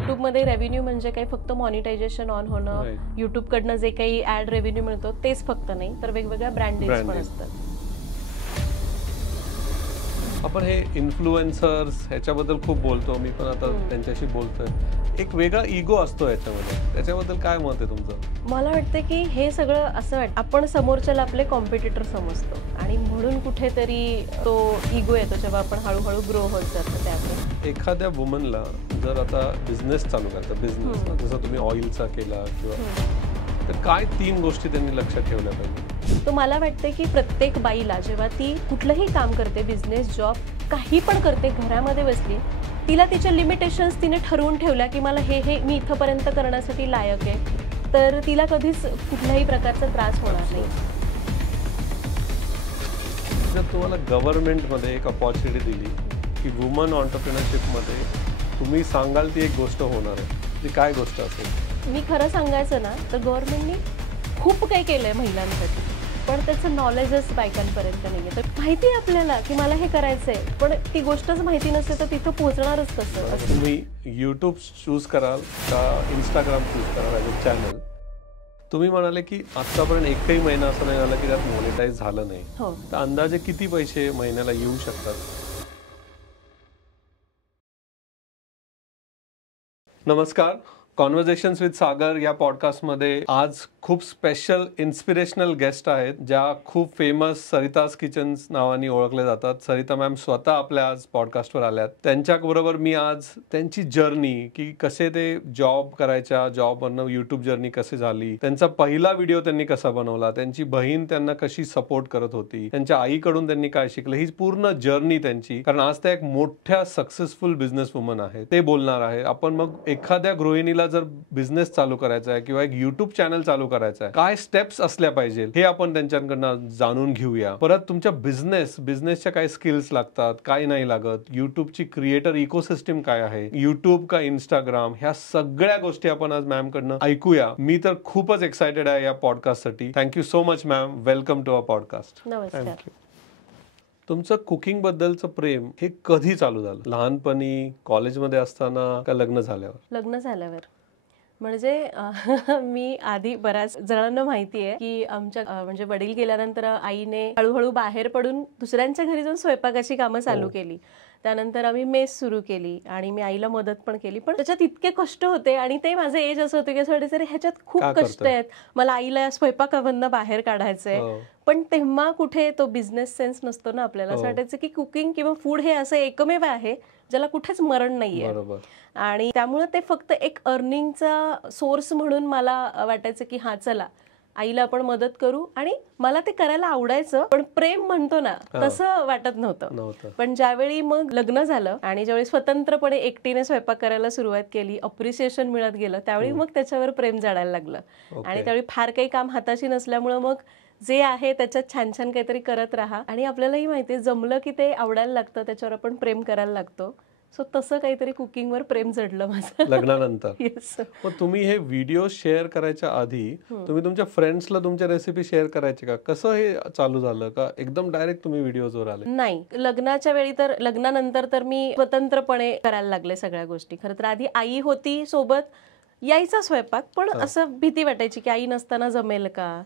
युट्यूबमध्ये revenue म्हणजे काही फक्त मॉनिटायझेशन ऑन होणं, युट्यूब कडनं जे काही ऍड रेव्हेन्यू मिळतो तेच फक्त नाही, तर वेगवेगळ्या ब्रँड डील्स पण असतात. आपण हे इन्फ्लुएन्सर्स ह्याच्याबद्दल खूप बोलतो, मी पण आता त्यांच्याशी बोलतोय. एक वेगळा इगो असतो याच्यामध्ये, त्याच्याबद्दल काय मत आहे तुमचं? मला वाटतं की हे सगळं असं वाटतं आपण समोरच्याला आपले कॉम्पिटिटर समजतो आणि म्हणून कुठेतरी तो इगो येतो जेव्हा आपण हळूहळू ग्रो होत जातो. त्यामुळे एखाद्या वुमनला जर आता बिझनेस चालू करायचा, बिझनेस जसं तुम्ही ऑइलचा केला किंवा, तर काय 3 गोष्टी त्यांनी लक्षात ठेवल्या पाहिजे? तो मला वाटतं की प्रत्येक बाईला जेव्हा ती कुठलंही काम करते, बिझनेस, जॉब, काही पण करते, घरामध्ये बसली, तिला तिच्या लिमिटेशन्स तिने ठरवून ठेवल्या की मला हे मी इथंपर्यंत करण्यासाठी लायक आहे, तर तिला कधीच कुठल्याही प्रकारचा त्रास होणार नाही. जर तुम्हाला गव्हर्नमेंटमध्ये एक अपॉर्च्युनिटी दिली की वुमन ऑन्टरप्रिनरशिपमध्ये तुम्ही सांगाल ती एक गोष्ट होणार आहे, ती काय गोष्ट असेल? मी खरं सांगायचं ना तर गव्हर्नमेंटने खूप काही केलंय महिलांसाठी, पण त्याचं नॉलेजच बायकांपर्यंत नाहीये. तर माहिती आहे आपल्याला की मला हे करायचंय, पण ती गोष्टच माहिती नसते तर तिथं पोहोचणारच कसं? तुम्ही यूट्यूब चूज कराल का इंस्टाग्राम चूज कराल ॲज अ चॅनल? तुम्ही म्हणाले की आतापर्यंत एकही महिना असं नाही झाला की त्यात मॉनिटाईज झालं नाही, तर अंदाजे किती पैसे महिन्याला येऊ शकतात? नमस्कार, कॉन्व्हर्सेशन्स विथ सागर या पॉडकास्टमध्ये आज खूप स्पेशल इन्स्पिरेशनल गेस्ट आहेत, ज्या खूप फेमस सरिताज किचन्स नावाने ओळखले जातात. सरिता मॅम स्वतः आपल्या आज पॉडकास्टवर आल्यात. त्यांच्याबरोबर मी आज त्यांची जर्नी, की कसे ते जॉब करायच्या, जॉबवरनं यूट्यूब जर्नी कशी झाली, त्यांचा पहिला व्हिडिओ त्यांनी कसा बनवला, त्यांची बहीण त्यांना कशी सपोर्ट करत होती, त्यांच्या आईकडून त्यांनी काय शिकलं, ही पूर्ण जर्नी त्यांची, कारण आज त्या एक मोठ्या सक्सेसफुल बिझनेस वुमन आहे, ते बोलणार आहे आपण. मग एखाद्या गृहिणीला जर बिझनेस चालू करायचा आहे किंवा एक युट्यूब चॅनल चालू करायचा आहे, काय स्टेप्स असल्या पाहिजे हे आपण त्यांच्याकडनं जाणून घेऊया. परत तुमच्या बिझनेसच्या काय स्किल्स लागतात, काय नाही लागत, युट्यूबची क्रिएटर इकोसिस्टम काय आहे, युट्यूब का इंस्टाग्राम, ह्या सगळ्या गोष्टी आपण आज मॅम कडनं ऐकूया. मी तर खूपच एक्सायटेड आहे या पॉडकास्टसाठी. Thank you so much ma'am, welcome to our podcast. नमस्कार. तुमचं कुकिंग बद्दलचं प्रेम हे कधी चालू झालं? लहानपणी, कॉलेजमध्ये असताना का लग्न झाल्यावर? लग्न झाल्यावर. म्हणजे मी आधी बऱ्याच जणांना माहिती आहे की आमच्या म्हणजे वडील गेल्यानंतर आईने हळूहळू बाहेर पडून दुसऱ्यांच्या घरी जाऊन स्वयंपाकाची कामं चालू केली. त्यानंतर आम्ही मेस सुरू केली आणि मी आईला मदत पण केली, पण त्याच्यात इतके कष्ट होते आणि ते माझं एज असं होतं की असं वाटायचं ह्याच्यात खूप कष्ट आहेत, मला आईला स्वयंपाकामधनं बाहेर काढायचंय. पण तेव्हा कुठे तो बिझनेस सेन्स नसतो ना आपल्याला. असं वाटायचं की कुकिंग किंवा फूड हे असं एकमेव आहे ज्याला कुठेच मरण नाहीये, आणि त्यामुळे ते फक्त एक अर्निंगचा सोर्स म्हणून मला वाटायचं की हा चला आईला आपण मदत करू, आणि मला ते करायला आवडायचं, पण प्रेम म्हणतो ना तसं वाटत नव्हतं. पण ज्यावेळी मग लग्न झालं आणि ज्यावेळी स्वतंत्रपणे एकटीने स्वयंपाक करायला सुरुवात केली, अप्रिसिएशन मिळत गेलं, त्यावेळी मग त्याच्यावर प्रेम जाडायला लागलं. आणि त्यावेळी फार काही काम हाताशी नसल्यामुळं मग जे आहे त्याच्यात छान छान काहीतरी करत राहा, आणि आपल्यालाही माहिती आहे जमलं की ते आवडायला लागतं, त्याच्यावर आपण प्रेम करायला लागतो. सो तसं काहीतरी कुकिंगवर प्रेम जडलं माझं लग्नानंतर. येस. मग तुम्ही हे व्हिडिओ शेअर करायच्या आधी तुम्ही तुमच्या फ्रेंड्सला तुमच्या रेसिपी शेअर करायचे का? कसं हे चालू झालं, का एकदम डायरेक्ट तुम्ही व्हिडिओजवर आले? नाही, लग्नाच्या वेळी तर, लग्नानंतर तर मी स्वतंत्रपणे करायला लागले सगळ्या गोष्टी. खरं तर आधी आई होती सोबत, यायचा स्वयंपाक, पण असं भीती वाटायची की आई नसताना जमेल का,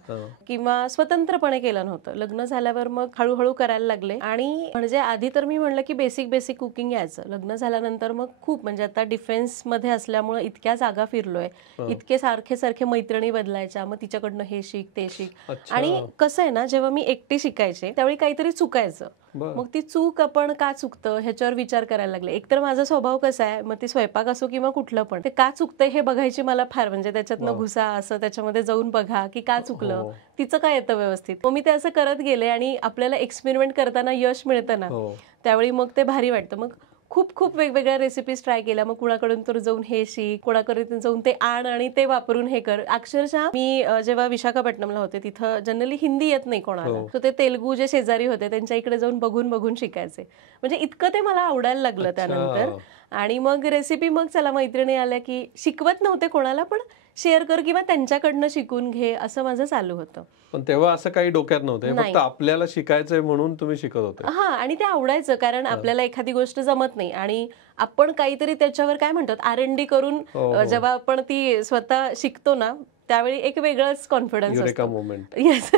किंवा स्वतंत्रपणे केलं नव्हतं. लग्न झाल्यावर मग हळूहळू करायला लागले, आणि म्हणजे आधी तर मी म्हणलं की बेसिक कुकिंग यायचं. लग्न झाल्यानंतर मग खूप, म्हणजे आता डिफेन्स मध्ये असल्यामुळे इतक्या जागा फिरलोय, इतके सारखे मैत्रिणी बदलायच्या, मग तिच्याकडनं हे शिक ते शिक. आणि कसं आहे ना, जेव्हा मी एकटी शिकायचे त्यावेळी काहीतरी चुकायचं, मग ती चूक आपण का चुकतं ह्याच्यावर विचार करायला लागले. एकतर माझा स्वभाव कसा आहे, मग ती स्वयंपाक असो किंवा कुठलं पण, ते का चुकतंय हे बघायची मला फार, म्हणजे त्याच्यातनं घुसा, असं त्याच्यामध्ये जाऊन बघा की का चुकलं, तिचं काय येतं व्यवस्थित. मग मी ते असं करत गेले, आणि आपल्याला एक्सपेरिमेंट करताना यश मिळतं ना, त्यावेळी मग ते भारी वाटतं. मग खूप वेगवेगळ्या रेसिपीज ट्राय केल्या. मग कुणाकडून तर जाऊन हे शिक, कुणाकडून जाऊन ते आण आणि ते वापरून हे कर. अक्षरशः मी जेव्हा विशाखापट्टणमला होते तिथं जनरली हिंदी येत नाही कोणाला, तर ते तेलुगू जे शेजारी होते त्यांच्या इकडे जाऊन बघून शिकायचे. म्हणजे इतकं ते मला आवडायला लागलं त्यानंतर. आणि मग रेसिपी मग चला मैत्रिणी आल्या की शिकवत नव्हते कोणाला, पण शेअर कर किंवा त्यांच्याकडनं शिकून घे असं माझं चालू होतं. पण तेव्हा असं काही डोक्यात नव्हतं, हे फक्त आपल्याला शिकायचंय म्हणून तुम्ही शिकत होते. हा, आणि ते आवडायचं कारण आपल्याला एखादी गोष्ट जमत नाही आणि आपण काहीतरी त्याच्यावर काय म्हणतात R&D करून जेव्हा आपण ती स्वतः शिकतो ना त्यावेळी एक वेगळाच कॉन्फिडन्स असतो. येस.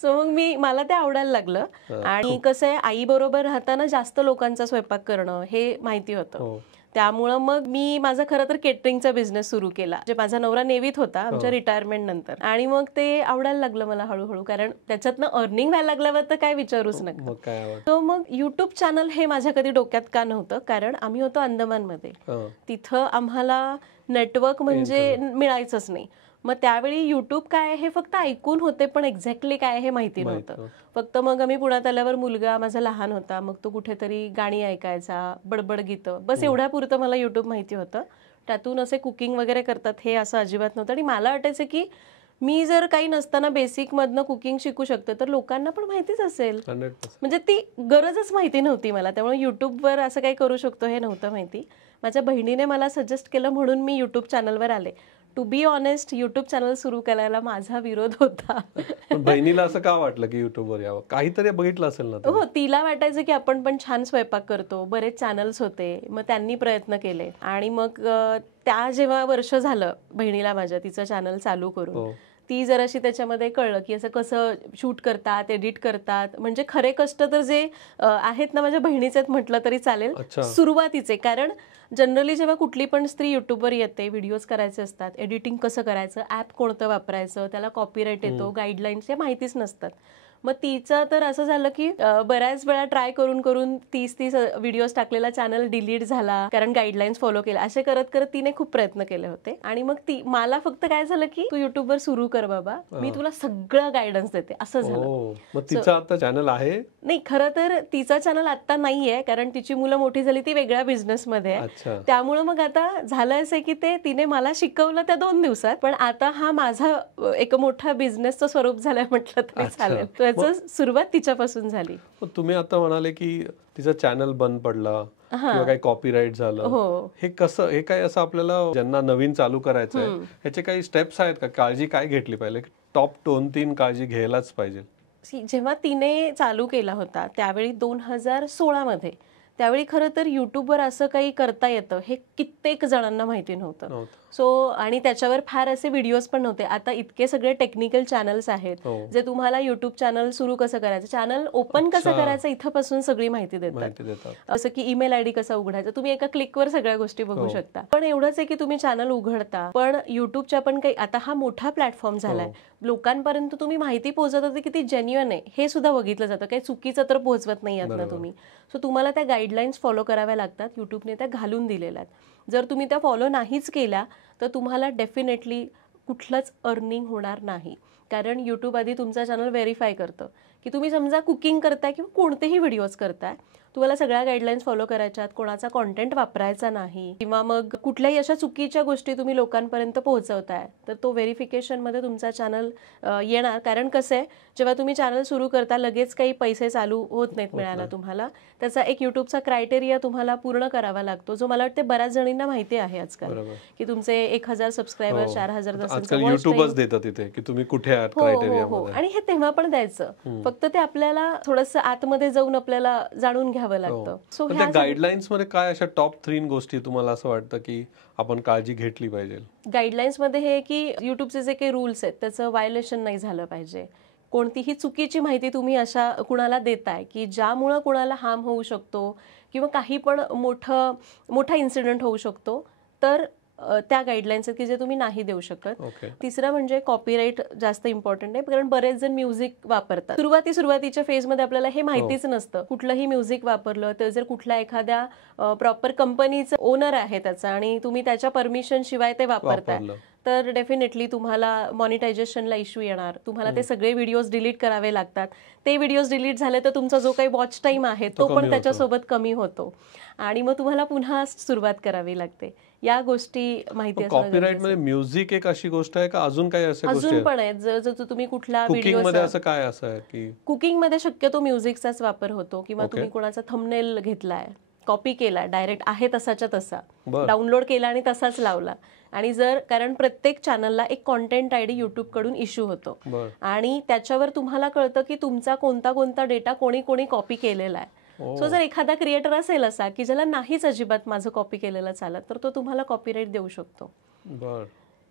सो मग मला ते आवडायला लागलं. आणि कसं आहे, आई बरोबर राहताना जास्त लोकांचा स्वयंपाक करणं हे माहिती होतं. त्यामुळं मग मी माझा खरं तर केटरिंगचा बिझनेस सुरू केला. जे माझा नवरा नेव्हीत होता आमच्या रिटायरमेंट नंतर, आणि मग ते आवडायला लागलं मला हळूहळू, कारण त्याच्यातनं अर्निंग व्हायला लागल्यावर तर काय विचारूच नका. तो मग युट्यूब चॅनल हे माझ्या कधी डोक्यात का नव्हतं, कारण आम्ही होतो अंदमानमध्ये. तिथं आम्हाला नेटवर्क म्हणजे मिळायचंच नाही. मग त्यावेळी युट्यूब काय आहे हे फक्त ऐकून होते, पण एक्झॅक्टली काय आहे हे माहिती नव्हतं. फक्त मग आम्ही पुण्यात आल्यावर मुलगा माझा लहान होता, मग तो कुठेतरी गाणी ऐकायचा, बडबड गीतं, बस एवढ्यापुरतं मला युट्यूब माहिती होतं. त्यातून असे कुकिंग वगैरे करतात हे असं अजिबात नव्हतं. आणि मला वाटायचं की मी जर काही नसताना बेसिक मधनं कुकिंग शिकू शकते तर लोकांना पण माहितीच असेल. म्हणजे ती गरजच माहिती नव्हती मला, त्यामुळे युट्यूबवर असं काही करू शकतो हे नव्हतं माहिती. माझ्या बहिणीने मला सजेस्ट केलं म्हणून मी युट्यूब चॅनलवर आले. To be honest, YouTube channel सुरू करायला माझा विरोध होता. बहिणीला असं का वाटलं की युट्यूबवर यावं? काहीतरी बघितलं असेल ना? हो, तिला वाटायचं की आपण पण छान स्वयंपाक करतो, बरेच चॅनल्स होते, मग त्यांनी प्रयत्न केले. आणि मग त्या जेव्हा वर्ष झालं बहिणीला माझ्या तिचं चॅनल चालू करून, ती जराशी त्याच्यामध्ये कळलं की असं कसं शूट करतात, एडिट करतात. म्हणजे खरे कष्ट तर जे आहेत ना माझ्या बहिणीचे म्हटलं तरी चालेल, सुरुवातीचे. कारण जनरली जेव्हा कुठली पण स्त्री युट्यूबवर येते, व्हिडिओज करायचे असतात, एडिटिंग कसं करायचं, ॲप कोणतं वापरायचं, त्याला कॉपीराईट येतो, गाईडलाईन्स हे माहितीच नसतात. मग तिचं तर असं झालं की बऱ्याच वेळा ट्राय करून करून 30 व्हिडिओज टाकलेला चॅनल डिलीट झाला, कारण गाईडलाईन्स फॉलो केला. असे करत करत तिने खूप प्रयत्न केले होते. आणि मग मला फक्त काय झालं की तू युट्यूबवर सुरू कर बाबा, मी तुला सगळं गायडन्स देते, असं झालं. मग तिचं आता चॅनल आहे? नाही, खरं तर तिचं चॅनल आता नाहीये, कारण तिची मुलं मोठी झाली, ती वेगळ्या बिझनेसमध्ये आहे. त्यामुळे मग आता झालं असं की तिने मला शिकवलं त्या 2 दिवसात, पण आता हा माझा एक मोठा बिझनेसचं स्वरूप झालंय म्हटलं तरी चालेल. सुरुवात तिच्यापासून झाली. तुम्ही आता म्हणाले की तिचा चॅनल बंद पडला किंवा काही कॉपीराईट झालं, हे कसं, हे काय असं आपल्याला ज्यांना नवीन चालू करायचं आहे ह्याचे काही स्टेप्स आहेत का? काळजी काय घेतली पाहिजे? टॉप 2-3 काळजी घ्यायलाच पाहिजे. जेव्हा तिने चालू केला होता त्यावेळी 2016 मध्ये, त्यावेळी खरं तर युट्यूबवर असं काही करता येतं हे कित्येक जणांना माहिती नव्हतं. सो आणि त्याच्यावर फार असे व्हिडिओज पण नव्हते. आता इतके सगळे टेक्निकल चॅनल्स आहेत जे तुम्हाला युट्यूब चॅनल सुरू कसं करायचं, चॅनल ओपन कसं करायचं, इथपासून सगळी माहिती देतात. असं की ईमेल आयडी कसा उघडायचा, तुम्ही एका क्लिकवर सगळ्या गोष्टी बघू शकता. पण एवढंच आहे की तुम्ही चॅनल उघडता, पण युट्यूबच्या पण काही, आता हा मोठा प्लॅटफॉर्म झालाय, लोकांपर्यंत तुम्ही माहिती पोहोचवत की ती जेन्युअन आहे हे सुद्धा बघितलं जातं. काही चुकीचं तर पोहोचवत नाही आहात ना तुम्ही. सो तुम्हाला त्या गाईडलाईन्स फॉलो कराव्या लागतात. युट्यूबने त्या घालून दिलेल्या आहेत. जर तुम्ही त्या फॉलो नाहीच केल्या तर तुम्हाला डेफिनेटली कुठलंच अर्निंग होणार नाही. कारण युट्यूब आधी तुमचा चॅनल व्हेरीफाय करतं की तुम्ही समजा कुकिंग करताय किंवा कोणतेही व्हिडिओज करताय, तुम्हाला सगळ्या गाईडलाईन्स फॉलो करायच्यात, कोणाचा कॉन्टेंट वापरायचा नाही, किंवा मग कुठल्याही अशा चुकीच्या गोष्टी तुम्ही लोकांपर्यंत पोहोचवताय, तर तो व्हेरिफिकेशनमध्ये तुमचा चॅनल येणार. कारण कसं आहे, जेव्हा तुम्ही चॅनल सुरू करता लगेच काही पैसे चालू होत नाहीत मिळायला तुम्हाला. त्याचा एक युट्यूबचा क्रायटेरिया तुम्हाला पूर्ण करावा लागतो, जो मला वाटते बऱ्याच जणींना माहिती आहे आजकाल, की तुमचे 1000 सबस्क्रायबर, 4000 युट्यूबच देतात तिथे की तुम्ही कुठे आहात क्रायटेरियामध्ये. आणि हे तेव्हा पण द्यायचं, फक्त ते आपल्याला थोडंसं आतमध्ये जाऊन आपल्याला जाणून घ्यावं लागतं. सो त्या गाईडलाईन्स मध्ये काय अशा टॉप 3 गोष्टी तुम्हाला असं वाटतं की आपण काळजी घेतली पाहिजे? गाईडलाईन्स मध्ये हे की युट्यूबचे जे काही रूल्स आहेत त्याचं व्हायोलेशन नाही झालं पाहिजे. कोणतीही चुकीची माहिती तुम्ही अशा कुणाला देताय की ज्यामुळं कुणाला हार्म होऊ शकतो किंवा काही पण मोठा इन्सिडेंट होऊ शकतो, तर त्या गाईडलाईन्स आहेत की जे तुम्ही नाही देऊ शकत. तिसरं म्हणजे कॉपीराईट जास्त इम्पॉर्टंट आहे, कारण बरेच जण म्युझिक वापरतात. सुरुवातीच्या फेजमध्ये आपल्याला हे माहितीच नसतं. कुठलंही म्युझिक वापरलं तर जर कुठल्या एखाद्या प्रॉपर कंपनीचं ओनर आहे त्याचा आणि तुम्ही त्याच्या परमिशन शिवाय ते वापरताय, तर डेफिनेटली तुम्हाला मॉनिटायझेशनला इश्यू येणार. तुम्हाला ते सगळे व्हिडिओज डिलीट करावे लागतात. ते व्हिडिओज डिलीट झाले तर तुमचा जो काही वॉच टाइम आहे तो पण त्याच्यासोबत कमी होतो आणि मग तुम्हाला पुन्हा सुरुवात करावी लागते. या गोष्टी माहिती असणं. कॉपीराईट मध्ये म्युझिक एक अशी गोष्ट आहे का अजून काही अशा गोष्टी अजून पण आहेत? जर तुम्ही कुठला व्हिडिओ मध्ये असं काय असं आहे की कुकिंग मध्ये शक्यतो म्युझिकचाच वापर होतो, किंवा तुम्ही कोणाचा थंबनेल घेतलाय, कॉपी केला डायरेक्ट आहे तसाच्या तसा, बरं. डाउनलोड केला आणि तसाच लावला. आणि जर कारण प्रत्येक चॅनलला एक कॉन्टेंट आयडी युट्यूब कडून इश्यू होतो बरं. आणि त्याच्यावर तुम्हाला कळतं की तुमचा कोणता कोणता डेटा कोणी कोणी कॉपी केलेला आहे. सो जर एखादा क्रिएटर असेल असा की ज्याला नाहीच अजिबात माझं कॉपी केलेलं चालत, तर तो तुम्हाला कॉपीराईट देऊ शकतो. बरं.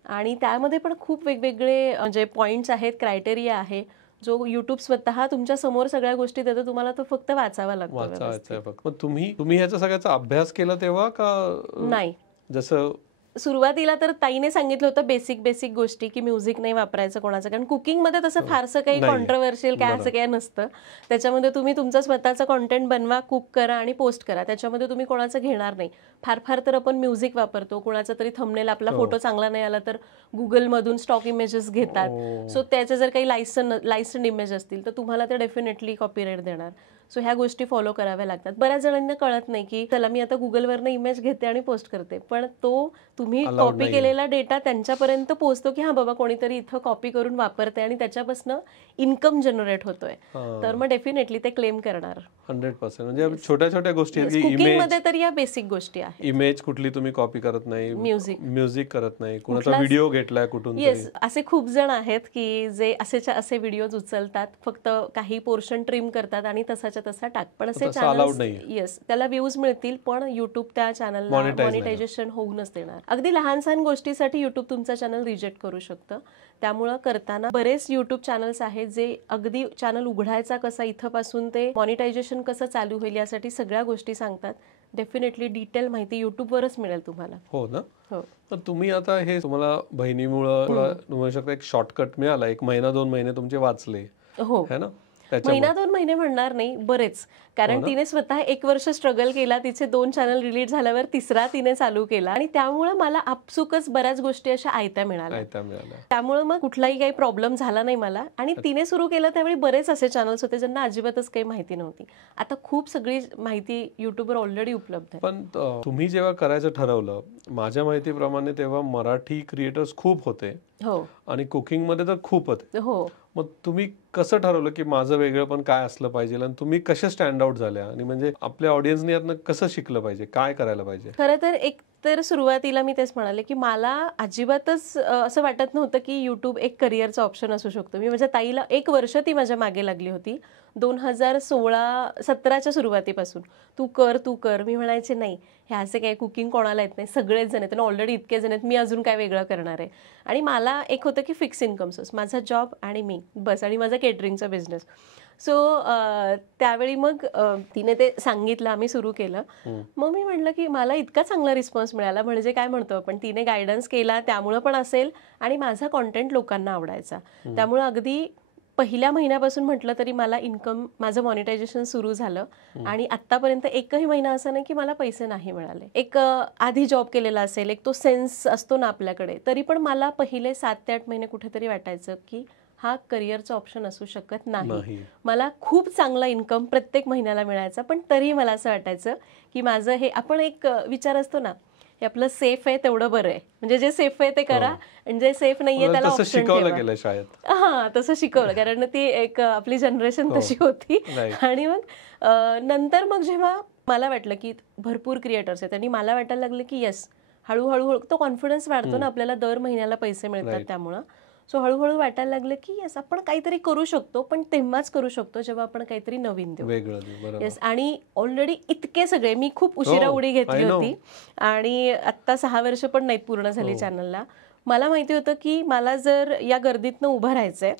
आणि त्यामध्ये पण खूप वेगवेगळे म्हणजे पॉइंट्स आहेत, क्रायटेरिया आहे, जो युट्यूब स्वतः तुमच्या समोर सगळ्या गोष्टी देतो, तुम्हाला तो फक्त वाचावा लागतो. वाचायचं फक्त. मग तुम्ही ह्याचा सगळ्याचा अभ्यास केला तेव्हा का नाही? जसं सुरुवातीला तर ताईने सांगितलं होतं बेसिक गोष्टी की म्युझिक नाही वापरायचं कोणाचं, कारण कुकिंगमध्ये तसं फारसं काही कॉन्ट्रोवर्शियल काय असं काही नसतं. त्याच्यामध्ये तुम्ही तुमचं स्वतःचं कॉन्टेंट बनवा, कुक करा आणि पोस्ट करा. त्याच्यामध्ये तुम्ही कोणाचं घेणार नाही. फार तर आपण म्युझिक वापरतो, कोणाचा तरी थंबनेल आपला फोटो चांगला नाही आला तर गुगलमधून स्टॉक इमेजेस घेतात. सो त्याचे जर काही लायसन्ड इमेज असतील तर तुम्हाला ते डेफिनेटली कॉपीराईट देणार. सो ह्या गोष्टी फॉलो कराव्या लागतात. बऱ्याच जणांना कळत नाही की चला मी आता गुगलवरनं इमेज घेते आणि पोस्ट करते, पण तो तुम्ही कॉपी केलेला डेटा त्यांच्यापर्यंत पोहोचतो की हा बाबा कोणीतरी इथं कॉपी करून वापरते आणि त्याच्यापासून इन्कम जनरेट होतोय, तर मग डेफिनेटली ते क्लेम करणार. 100%. म्हणजे छोट्या छोट्या गोष्टी कुकिंगमध्ये तर या बेसिक गोष्टी आहेत. इमेज कुठली तुम्ही कॉपी करत नाही, म्युझिक करत नाही, कुणाचा व्हिडिओ घेतलाय कुठून. येस, असे खूप जण आहेत की जे असे व्हिडिओज उचलतात, फक्त काही पोर्शन ट्रिम करतात आणि तसाच्या तसा टाक. पण असे चॅनल येस, त्याला व्ह्यूज मिळतील पण युट्यूब त्या चॅनलला मॉनिटायझेशन होऊनच देणार. अगदी लहान सहान गोष्टीसाठी युट्यूब तुमचा चॅनल रिजेक्ट करू शकतं. त्यामुळं करताना बरेच युट्यूब चॅनल्स आहेत जे अगदी चॅनल उघडायचा कसा इथपासून ते मॉनिटायझेशन कसं चालू होईल यासाठी सगळ्या गोष्टी सांगतात. डेफिनेटली डिटेल माहिती युट्यूबवरच मिळेल तुम्हाला. हो ना. हो. तर तुम्ही आता हे तुम्हाला बहिणीमुळे म्हणू शकता एक शॉर्टकट मिळाला, 1 महिना 2 महिने तुमचे वाचले. हो है ना. महिना 2 महिने म्हणणार नाही, बरेच. कारण तिने स्वतः 1 वर्ष स्ट्रगल केला. तिचे 2 चॅनल रिलीज झाल्यावर 3रा तिने चालू केला आणि त्यामुळे मला आपसुकच बऱ्याच गोष्टी अशा आयत्या मिळाल्या. त्यामुळे मग कुठलाही काही प्रॉब्लेम झाला नाही मला. आणि तिने सुरू केलं त्यावेळी बरेच असे चॅनल्स होते ज्यांना अजिबातच काही माहिती नव्हती. आता खूप सगळी माहिती युट्यूबवर ऑलरेडी उपलब्ध आहे. पण तुम्ही जेव्हा करायचं ठरवलं, माझ्या माहितीप्रमाणे तेव्हा मराठी क्रिएटर्स खूप होते. हो. आणि कुकिंग मध्ये तर खूप होते. हो. मग तुम्ही कसं ठरवलं की माझं वेगळं पण काय असलं पाहिजे आणि तुम्ही कसे स्टँड आउट झाल्या आणि म्हणजे आपल्या ऑडियन्सने यातनं कसं शिकलं पाहिजे, काय करायला पाहिजे? खरं तर एक तर सुरुवातीला मी तेच म्हणाले की मला अजिबातच असं वाटत नव्हतं की युट्यूब एक करिअरचा ऑप्शन असू शकतो. मी माझ्या ताईला 1 वर्ष ती माझ्या मागे लागली होती 2016-17च्या सुरुवातीपासून, तू कर. मी म्हणायचे नाही, हे असे काय कुकिंग कोणाला येत नाही, सगळेच जण आहेत आणि ऑलरेडी इतके जण आहेत, मी अजून काय वेगळं करणार आहे. आणि मला एक होतं की फिक्स इन्कम सोर्स, माझा जॉब आणि मी बस, आणि माझा केटरिंगचा बिझनेस. सो त्यावेळी मग तिने ते सांगितलं, आम्ही सुरू केलं. मग मी म्हटलं की मला इतका चांगला रिस्पॉन्स मिळाला, म्हणजे काय म्हणतो आपण, तिने गायडन्स केला त्यामुळं पण असेल आणि माझा कॉन्टेंट लोकांना आवडायचा. त्यामुळं अगदी पहिल्या महिन्यापासून म्हटलं तरी मला इन्कम, माझं मॉनिटायझेशन सुरू झालं. आणि आतापर्यंत एकही महिना असा नाही की मला पैसे नाही मिळाले. एक आधी जॉब केलेला असेल, एक तो सेन्स असतो ना आपल्याकडे, तरी पण मला पहिले 7 ते 8 महिने कुठेतरी वाटायचं की हा करिअरचा ऑप्शन असू शकत नाही. मला खूप चांगला इन्कम प्रत्येक महिन्याला मिळायचा, पण तरी मला असं वाटायचं की माझं हे, आपण एक विचार असतो ना, हे आपलं सेफ आहे तेवढं बरं आहे, म्हणजे जे सेफ आहे ते करा आणि जे सेफ नाहीये त्याला ऑप्शन ठेवा. हा, तसं शिकवलं, कारण ती एक आपली जनरेशन तशी होती. आणि मग नंतर मग जेव्हा मला वाटलं की भरपूर क्रिएटर्स आहेत आणि मला वाटायला लागलं की येस, हळूहळू तो कॉन्फिडन्स वाढतो ना आपल्याला, दर महिन्याला पैसे मिळतात त्यामुळं. सो हळूहळू वाटायला लागलं की येस, आपण काहीतरी करू शकतो, पण तेव्हाच करू शकतो जेव्हा आपण काहीतरी नवीन देऊ. येस, आणि ऑलरेडी इतके सगळे, मी खूप उशिरा उडी घेतली होती आणि आता 6 वर्ष पण नाहीत पूर्ण झाली चॅनलला. मला माहिती होतं की मला जर या गर्दीतनं उभं राहायचंय,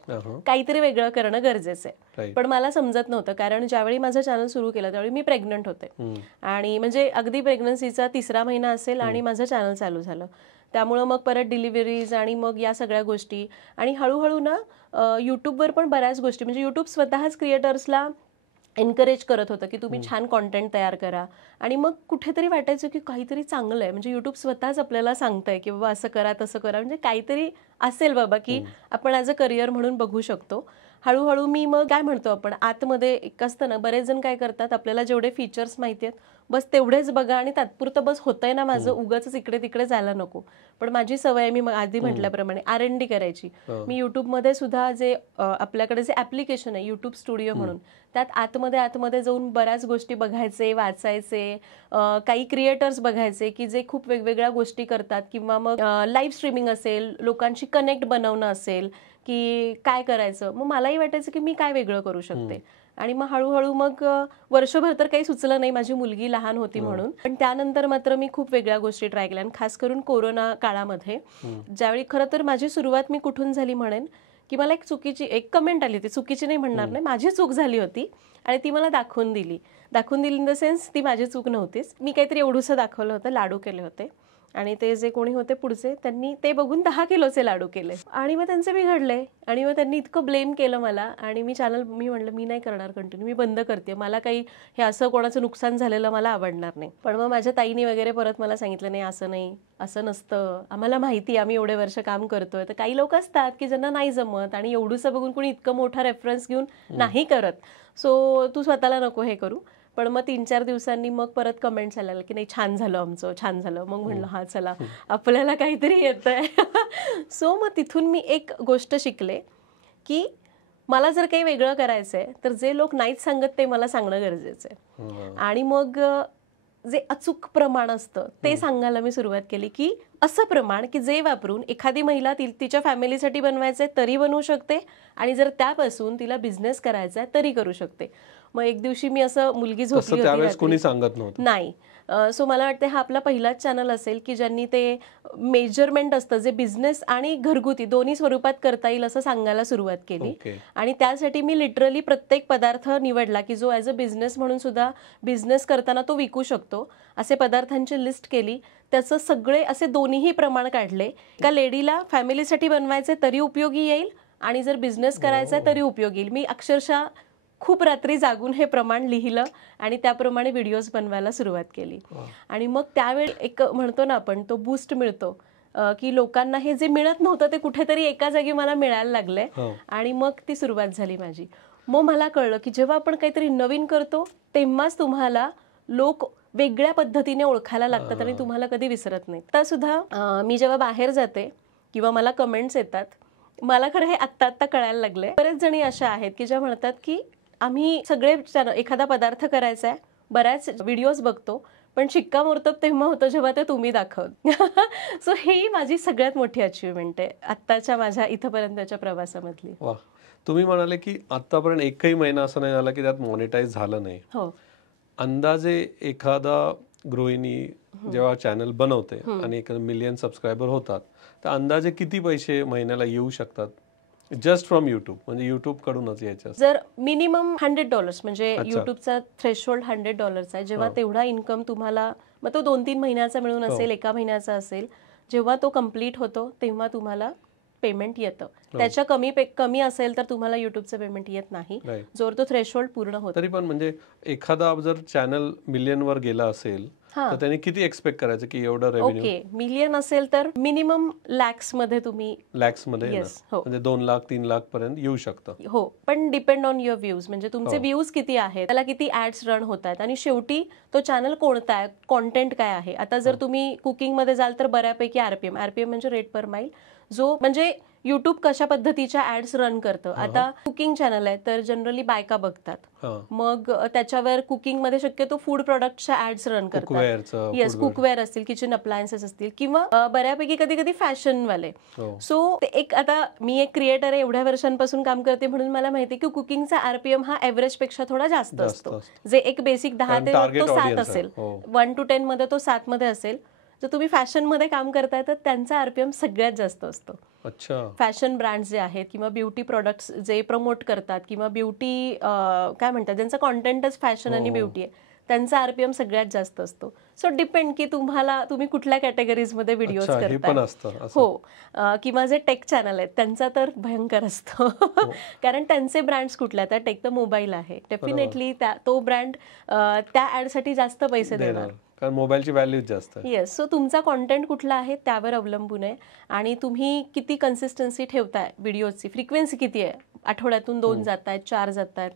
काहीतरी वेगळं करणं गरजेचं आहे. पण मला समजत नव्हतं, कारण ज्यावेळी माझं चॅनल सुरू केलं त्यावेळी मी प्रेग्नंट होते आणि म्हणजे अगदी प्रेग्नन्सीचा 3रा महिना असेल आणि माझं चॅनल चालू झालं. त्यामुळं मग परत डिलिव्हरीज आणि मग या सगळ्या गोष्टी, आणि हळूहळू ना युट्यूबवर पण बऱ्याच गोष्टी, म्हणजे युट्यूब स्वतःच क्रिएटर्सला एनकरेज करत होतं की तुम्ही छान कॉन्टेंट तयार करा. आणि मग कुठेतरी वाटायचं की काहीतरी चांगलं आहे, म्हणजे युट्यूब स्वतःच आपल्याला सांगतंय की बाबा असं करा तसं करा, म्हणजे काहीतरी असेल बाबा की आपण ॲज अ करिअर म्हणून बघू शकतो. हळूहळू मी मग काय म्हणतो आपण, आतमध्ये एक असतं ना, बरेच जण काय करतात, आपल्याला जेवढे फीचर्स माहिती आहेत बस तेवढेच बघा आणि तात्पुरतं बस होतंय ना माझं, उगाच इकडे तिकडे जायला नको. पण माझी सवय आहे, मी आधी म्हटल्याप्रमाणे R&D करायची. मी युट्यूबमध्ये सुद्धा जे आपल्याकडे जे ऍप्लिकेशन आहे युट्यूब स्टुडिओ म्हणून, त्यात आतमध्ये जाऊन बऱ्याच गोष्टी बघायचे, वाचायचे, काही क्रिएटर्स बघायचे की जे खूप वेगवेगळ्या गोष्टी करतात, किंवा मग लाईव्ह स्ट्रीमिंग असेल, लोकांशी कनेक्ट बनवणं असेल, की काय करायचं. मग मलाही वाटायचं की मी काय वेगळं करू शकते. आणि मग हळूहळू मग वर्षभर तर काही सुचलं नाही, माझी मुलगी लहान होती म्हणून. पण त्यानंतर मात्र मी खूप वेगळ्या गोष्टी ट्राय केल्या. आणि खास करून कोरोना काळामध्ये, ज्यावेळी खरं तर माझी सुरुवात मी कुठून झाली म्हणेन, की मला एक कमेंट आली होती, चुकीची नाही म्हणणार नाही, माझी चूक झाली होती आणि ती मला दाखवून दिली इन द सेन्स ती माझी चूक नव्हतीच. मी काहीतरी एवढंसं दाखवलं होतं, लाडू केले होते आणि ते जे कोणी होते पुढचे त्यांनी ते बघून 10 किलोचे लाडू केले आणि मग त्यांचे बिघडले आणि मग त्यांनी इतकं ब्लेम केलं मला. आणि मी म्हणलं मी नाही करणार कंटिन्यू, मी बंद करते, मला काही हे असं कोणाचं नुकसान झालेलं मला आवडणार नाही. पण मग माझ्या ताईनी वगैरे परत मला सांगितलं, नाही असं नाही, असं नसतं, आम्हाला माहिती, आम्ही एवढे वर्ष काम करतोय. तर काही लोक असतात की ज्यांना नाही जमत आणि एवढंसं बघून कोणी इतकं मोठा रेफरन्स घेऊन नाही करत, सो तू स्वतःला नको हे करू. पण मग 3-4 दिवसांनी मग परत कमेंट्स आल्या की नाही छान झालं आमचं, छान झालं. मग म्हणलं हा चला आपल्याला काहीतरी येतंय. सो मग तिथून मी एक गोष्ट शिकले की मला जर काही वेगळं करायचंय तर जे लोक नाहीच सांगत ते मला सांगणं गरजेचं आहे. आणि मग जे अचूक प्रमाण असतं ते सांगायला मी सुरुवात केली, की असं प्रमाण की जे वापरून एखादी महिला तिच्या फॅमिलीसाठी बनवायचंय तरी बनवू शकते आणि जर त्यापासून तिला बिझनेस करायचा आहे तरी करू शकते. मग एक दिवशी मी असं, मुलगी झोपली होती, कोणी सांगत नव्हतं नाही. सो मला वाटतं हा आपला पहिलाच चॅनल असेल की ज्यांनी ते मेजरमेंट असतं जे बिझनेस आणि घरगुती दोन्ही स्वरूपात करता येईल असं सांगायला सुरुवात केली. आणि त्यासाठी मी लिटरली प्रत्येक पदार्थ निवडला की जो ॲज अ बिझनेस म्हणून सुद्धा बिझनेस करताना तो विकू शकतो, असे पदार्थांची लिस्ट केली. त्याचं सगळे असे दोन्हीही प्रमाण काढले. एका लेडीला फॅमिलीसाठी बनवायचे तरी उपयोगी येईल आणि जर बिझनेस करायचा तरी उपयोगी येईल. मी अक्षरशः खूप रात्री जागून हे प्रमाण लिहिलं आणि त्याप्रमाणे व्हिडिओज बनवायला सुरुवात केली. आणि मग त्यावेळी एक म्हणतो ना आपण, तो बूस्ट मिळतो की लोकांना हे जे मिळत नव्हतं ते कुठेतरी एका जागी मला मिळायला लागलंय. आणि मग ती सुरुवात झाली माझी. मग मला कळलं की जेव्हा आपण काहीतरी नवीन करतो तेव्हाच तुम्हाला लोक वेगळ्या पद्धतीने ओळखायला लागतात आणि तुम्हाला कधी विसरत नाही. आता सुद्धा मी जेव्हा बाहेर जाते किंवा मला कमेंट्स येतात, मला खरं हे आत्ता कळायला लागलंय. बरेच जणी अशा आहेत की ज्या म्हणतात की आम्ही सगळे एखादा पदार्थ करायचा आहे, बऱ्याच व्हिडिओज बघतो, पण शिक्कामोर्तब तेव्हा होतं जेव्हा ते तुम्ही दाखवत. सो ही माझी सगळ्यात मोठी अचिव्हमेंट आहे आत्ताच्या माझ्या इथपर्यंतच्या प्रवासामधली. वा, तुम्ही म्हणाले की आतापर्यंत एकही महिना असं नाही झाला की त्यात मॉनिटाईज झालं नाही. हो. अंदाजे एखादा गृहिणी जेव्हा चॅनल बनवते आणि एखादा मिलियन सबस्क्रायबर होतात, तर अंदाजे किती पैसे महिन्याला येऊ शकतात जस्ट फ्रॉम युट्यूब, म्हणजे युट्यूब कडूनच यायचं? जर मिनिमम $100 म्हणजे युट्यूबचा थ्रेशोल्ड $100 आहे, जेव्हा तेवढा इन्कम तुम्हाला, मग तो 2-3 महिन्याचा मिळून असेल, एका महिन्याचा असेल, जेव्हा तो कम्प्लीट होतो तेव्हा तुम्हाला पेमेंट येतं. त्याच्या कमी असेल तर तुम्हाला युट्यूबचं पेमेंट येत नाही, जोर तो थ्रेशोल्ड पूर्ण होतो. तरी पण म्हणजे एखादा जर चॅनल मिलियनवर गेला असेल तर त्याने किती एक्सपेक्ट करायचं की एवढं रेव्हेन्यू? ओके, मिलियन असेल तर मिनिमम लॅक्स मध्ये तुम्ही, म्हणजे 2 लाख 3 लाख पर्यंत येऊ शकतं. हो, पण डिपेंड ऑन युअर व्ह्यूज, म्हणजे तुमचे व्ह्यूज किती आहेत, त्याला किती ऍड्स रन होत आहेत आणि शेवटी तो चॅनल कोणता आहे, कॉन्टेंट काय आहे. आता जर तुम्ही कुकिंग मध्ये जाल तर बऱ्यापैकी आरपीएम म्हणजे रेट पर माईल, जो म्हणजे युट्यूब कशा पद्धतीच्या ऍड्स रन करतं. आता कुकिंग चॅनल आहे तर जनरली बायका बघतात, मग त्याच्यावर कुकिंग मध्ये शक्यतो फूड प्रोडक्टच्या ऍड्स रन करतात. येस, कुकवेअर असतील, किचन अप्लायन्सेस असतील, किंवा बऱ्यापैकी कधी कधी फॅशन वाले. सो एक, आता मी एक क्रिएटर आहे, एवढ्या वर्षांपासून काम करते म्हणून मला माहिती आहे की कुकिंगचा आरपीएम हा एव्हरेज पेक्षा थोडा जास्त असतो. जे एक बेसिक 10 ते 7 असेल, 1 to 10 मध्ये तो 7 मध्ये असेल. जर तुम्ही फॅशन मध्ये काम करताय तर त्यांचा आरपीएम सगळ्यात जास्त असतो. फॅशन ब्रँड जे आहेत किंवा ब्युटी प्रोडक्ट्स जे प्रमोट करतात किंवा ब्युटी काय म्हणतात, ज्यांचा कॉन्टेंटच फॅशन आणि ब्युटी आहे, त्यांचा आरपीएम सगळ्यात जास्त असतो. सो डिपेंड की तुम्ही कुठल्या कॅटेगरीज मध्ये व्हिडिओज करताय. हो, किंवा जे टेक चॅनल आहेत त्यांचा तर भयंकर असतो. कारण त्यांचे ब्रँड्स कुठले, आता टेक तर मोबाईल आहे, डेफिनेटली तो ब्रँड त्या ऍडसाठी जास्त पैसे देणार, कारण मोबाईलची व्हॅल्यू जास्त आहे. येस, सो तुमचा कॉन्टेंट कुठला आहे त्यावर अवलंबून आहे आणि तुम्ही किती कन्सिस्टन्सी ठेवताय, व्हिडिओची फ्रिक्वेन्सी किती आहे, आठवड्यातून 2 जात आहेत, 4 जात आहेत,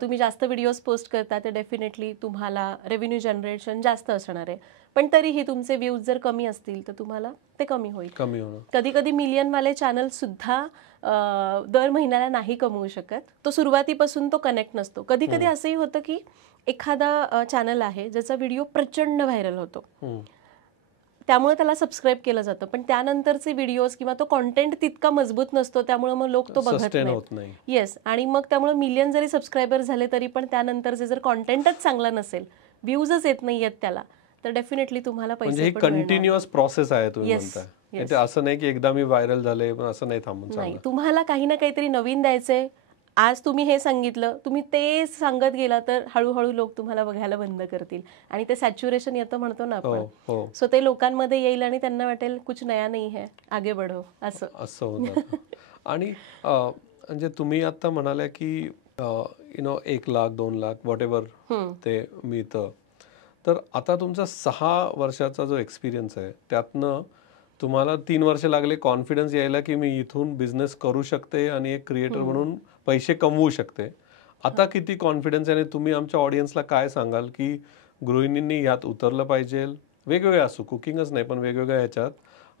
तुम्ही जास्त व्हिडिओज पोस्ट करता तर डेफिनेटली तुम्हाला रेव्हेन्यू जनरेशन जास्त असणार आहे. पण तरीही तुमचे व्ह्यूज जर कमी असतील तर तुम्हाला ते कमी होईल. कधी कधी मिलियनवाले चॅनल सुद्धा दर महिन्याला नाही कमवू शकत. तो सुरुवातीपासून तो कनेक्ट नसतो. कधी कधी असंही होतं की एखादा चॅनल आहे ज्याचा व्हिडिओ प्रचंड व्हायरल होतो, त्यामुळे त्याला सबस्क्राईब केलं जातं, पण त्यानंतरचे व्हिडिओज किंवा तो कॉन्टेंट तितका मजबूत नसतो, त्यामुळे मग लोक तो बघत नाही. येस, आणि मग त्यामुळे मिलियन जरी सबस्क्रायबर झाले तरी पण त्यानंतरचे जर कॉन्टेंटच चांगला नसेल, व्ह्यूजच येत नाही आहेत त्याला, तर डेफिनेटली तुम्हाला पैसे कंटिन्युअस प्रोसेस आहे तुम्ही म्हणताय. असं नाही की एकदा मी व्हायरल झाले असं नाही थांबून नाही. तुम्हाला काही ना काहीतरी नवीन द्यायचंय. आज तुम्ही हे सांगितलं, तुम्ही ते सांगत गेला तर हळूहळू लोक तुम्हाला बघायला बंद करतील आणि ते सॅच्युरेशन येतं म्हणतो ना आपण. सो ते लोकांमध्ये येईल आणि त्यांना वाटेल कुछ नया नाही है, आगे बढो, असं होतं. आणि म्हणजे तुम्ही आता म्हणाल्या की 1 लाख 2 लाख व्हॉट एव्हर ते मिळतं, तर आता तुमचा 6 वर्षाचा जो एक्सपिरियन्स आहे त्यातनं तुम्हाला 3 वर्ष लागले कॉन्फिडन्स यायला की मी इथून बिझनेस करू शकते आणि एक क्रिएटर म्हणून पैसे कमवू शकते. आता किती कॉन्फिडन्स आहे आणि तुम्ही आमच्या ऑडियन्सला काय सांगाल की गृहिणींनी ह्यात उतरलं पाहिजे, वेगवेगळे असू, कुकिंगच नाही पण वेगवेगळ्या ह्याच्यात,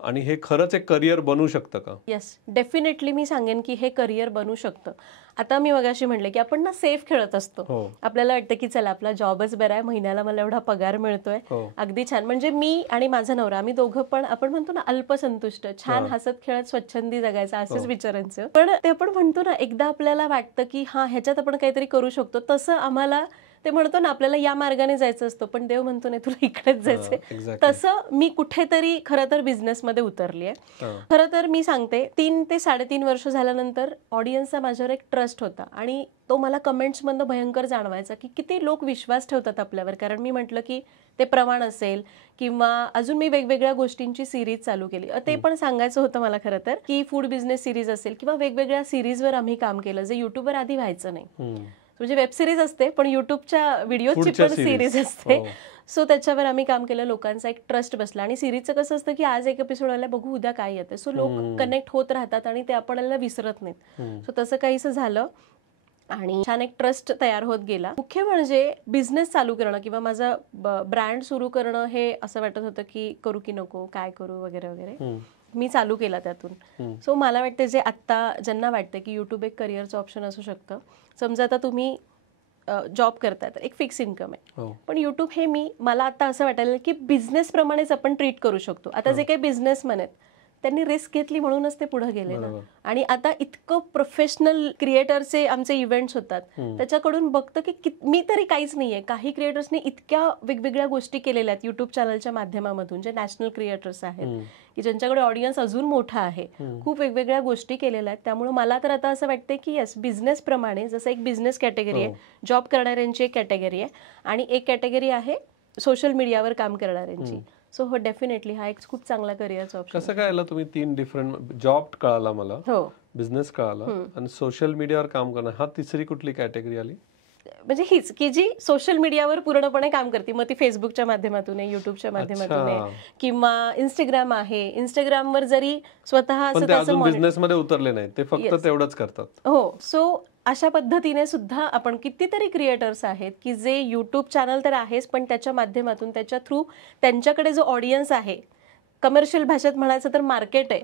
आणि हे खरंच एक करिअर बनू शकतं का? येस, डेफिनेटली मी सांगेन की हे करिअर बनू शकतं. आता मी मगाशी म्हणले की आपण ना सेफ खेळत असतो. आपल्याला वाटतं की चला आपला जॉबच बरा आहे, महिन्याला मला एवढा पगार मिळतोय, अगदी छान. म्हणजे मी आणि माझा नवरा, आम्ही दोघं पण आपण म्हणतो ना अल्पसंतुष्ट, छान हसत खेळत स्वच्छंदी जगायचं, असेच विचारांचं. पण ते आपण म्हणतो ना एकदा आपल्याला वाटतं की हा ह्याच्यात आपण काहीतरी करू शकतो, तसं आम्हाला ते म्हणतो ना आपल्याला या मार्गाने जायचं असतं पण देव म्हणतो नाही तुला इकडेच जायचंय. तसं मी कुठेतरी खरं तर बिझनेसमध्ये उतरली आहे. खरं तर मी सांगते 3 ते 3.5 वर्ष झाल्यानंतर ऑडियन्सचा माझ्यावर एक ट्रस्ट होता आणि तो मला कमेंट्समधनं भयंकर जाणवायचा की किती लोक विश्वास ठेवतात आपल्यावर. कारण मी म्हटलं की ते प्रमाण असेल किंवा अजून मी वेगवेगळ्या गोष्टींची सिरीज चालू केली. ते पण सांगायचं होतं मला खरं तर की फूड बिझनेस सिरीज असेल किंवा वेगवेगळ्या सिरीजवर आम्ही काम केलं जे युट्यूबवर आधी व्हायचं नाही. म्हणजे वेब सिरीज असते पण युट्यूबच्या व्हिडिओची पण सिरीज असते. सो त्याच्यावर आम्ही काम केलं, लोकांचा एक ट्रस्ट बसला. आणि सिरीजचं कसं असतं की आज एक एपिसोड आला, बघू उद्या काय येते, सो लोक कनेक्ट होत राहतात आणि ते आपल्याला विसरत नाहीत. सो तसं काहीसं झालं आणि छान एक ट्रस्ट तयार होत गेला. मुख्य म्हणजे बिझनेस चालू करणं किंवा माझा ब्रँड सुरू करणं हे असं वाटत होतं की करू की नको, काय करू वगैरे वगैरे. मी चालू केला त्यातून. सो मला वाटतं जे आत्ता ज्यांना वाटतं की युट्यूब एक करिअरचं ऑप्शन असू शकतं, समजा आता तुम्ही जॉब करताय तर एक फिक्स इन्कम आहे, पण युट्यूब हे मला आता असं वाटायला की बिझनेस प्रमाणेच आपण ट्रीट करू शकतो. आता जे काही बिझनेसमॅन आहेत त्यांनी रिस्क घेतली म्हणूनच ते पुढे गेले ना. आणि आता इतकं प्रोफेशनल क्रिएटरचे आमचे इव्हेंट्स होतात, त्याच्याकडून बघतं की मी तरी काहीच नाहीये, काही क्रिएटर्सनी इतक्या वेगवेगळ्या गोष्टी केलेल्या आहेत युट्यूब चॅनलच्या माध्यमामधून, जे नॅशनल क्रिएटर्स आहेत की ज्यांच्याकडे ऑडियन्स अजून मोठा आहे, खूप वेगवेगळ्या गोष्टी केलेल्या आहेत. त्यामुळे मला तर आता असं वाटतं की येस, बिझनेस प्रमाणे जसं एक बिझनेस कॅटेगरी आहे, जॉब करणाऱ्यांची एक कॅटेगरी आहे आणि एक कॅटेगरी आहे सोशल मीडियावर काम करणाऱ्यांची. सो हो, डेफिनेटली हा एक खूप चांगला करिअरचा ऑप्शन. कसं काय तुम्ही 3 डिफरंट जॉब कळाला मला, बिझनेस कळाला आणि सोशल मीडियावर काम करणं, हा तिसरी कुठली कॅटेगरी आली? म्हणजे हीच की जी सोशल मीडियावर पूर्णपणे काम करते. मग ती फेसबुकच्या माध्यमातून आहे, युट्यूबच्या माध्यमातून आहे किंवा इंस्टाग्राम आहे. इंस्टाग्रामवर जरी स्वतः बिझनेसमध्ये उतरले नाही, ते फक्त तेवढंच करतात. हो, सो अशा पद्धतीने सुद्धा आपण कितीतरी क्रिएटर्स आहेत की जे युट्यूब चॅनल तर आहेच, पण त्याच्या माध्यमातून त्याच्या थ्रू त्यांच्याकडे जो ऑडियन्स आहे, कमर्शियल भाषेत म्हणायचं तर मार्केट आहे,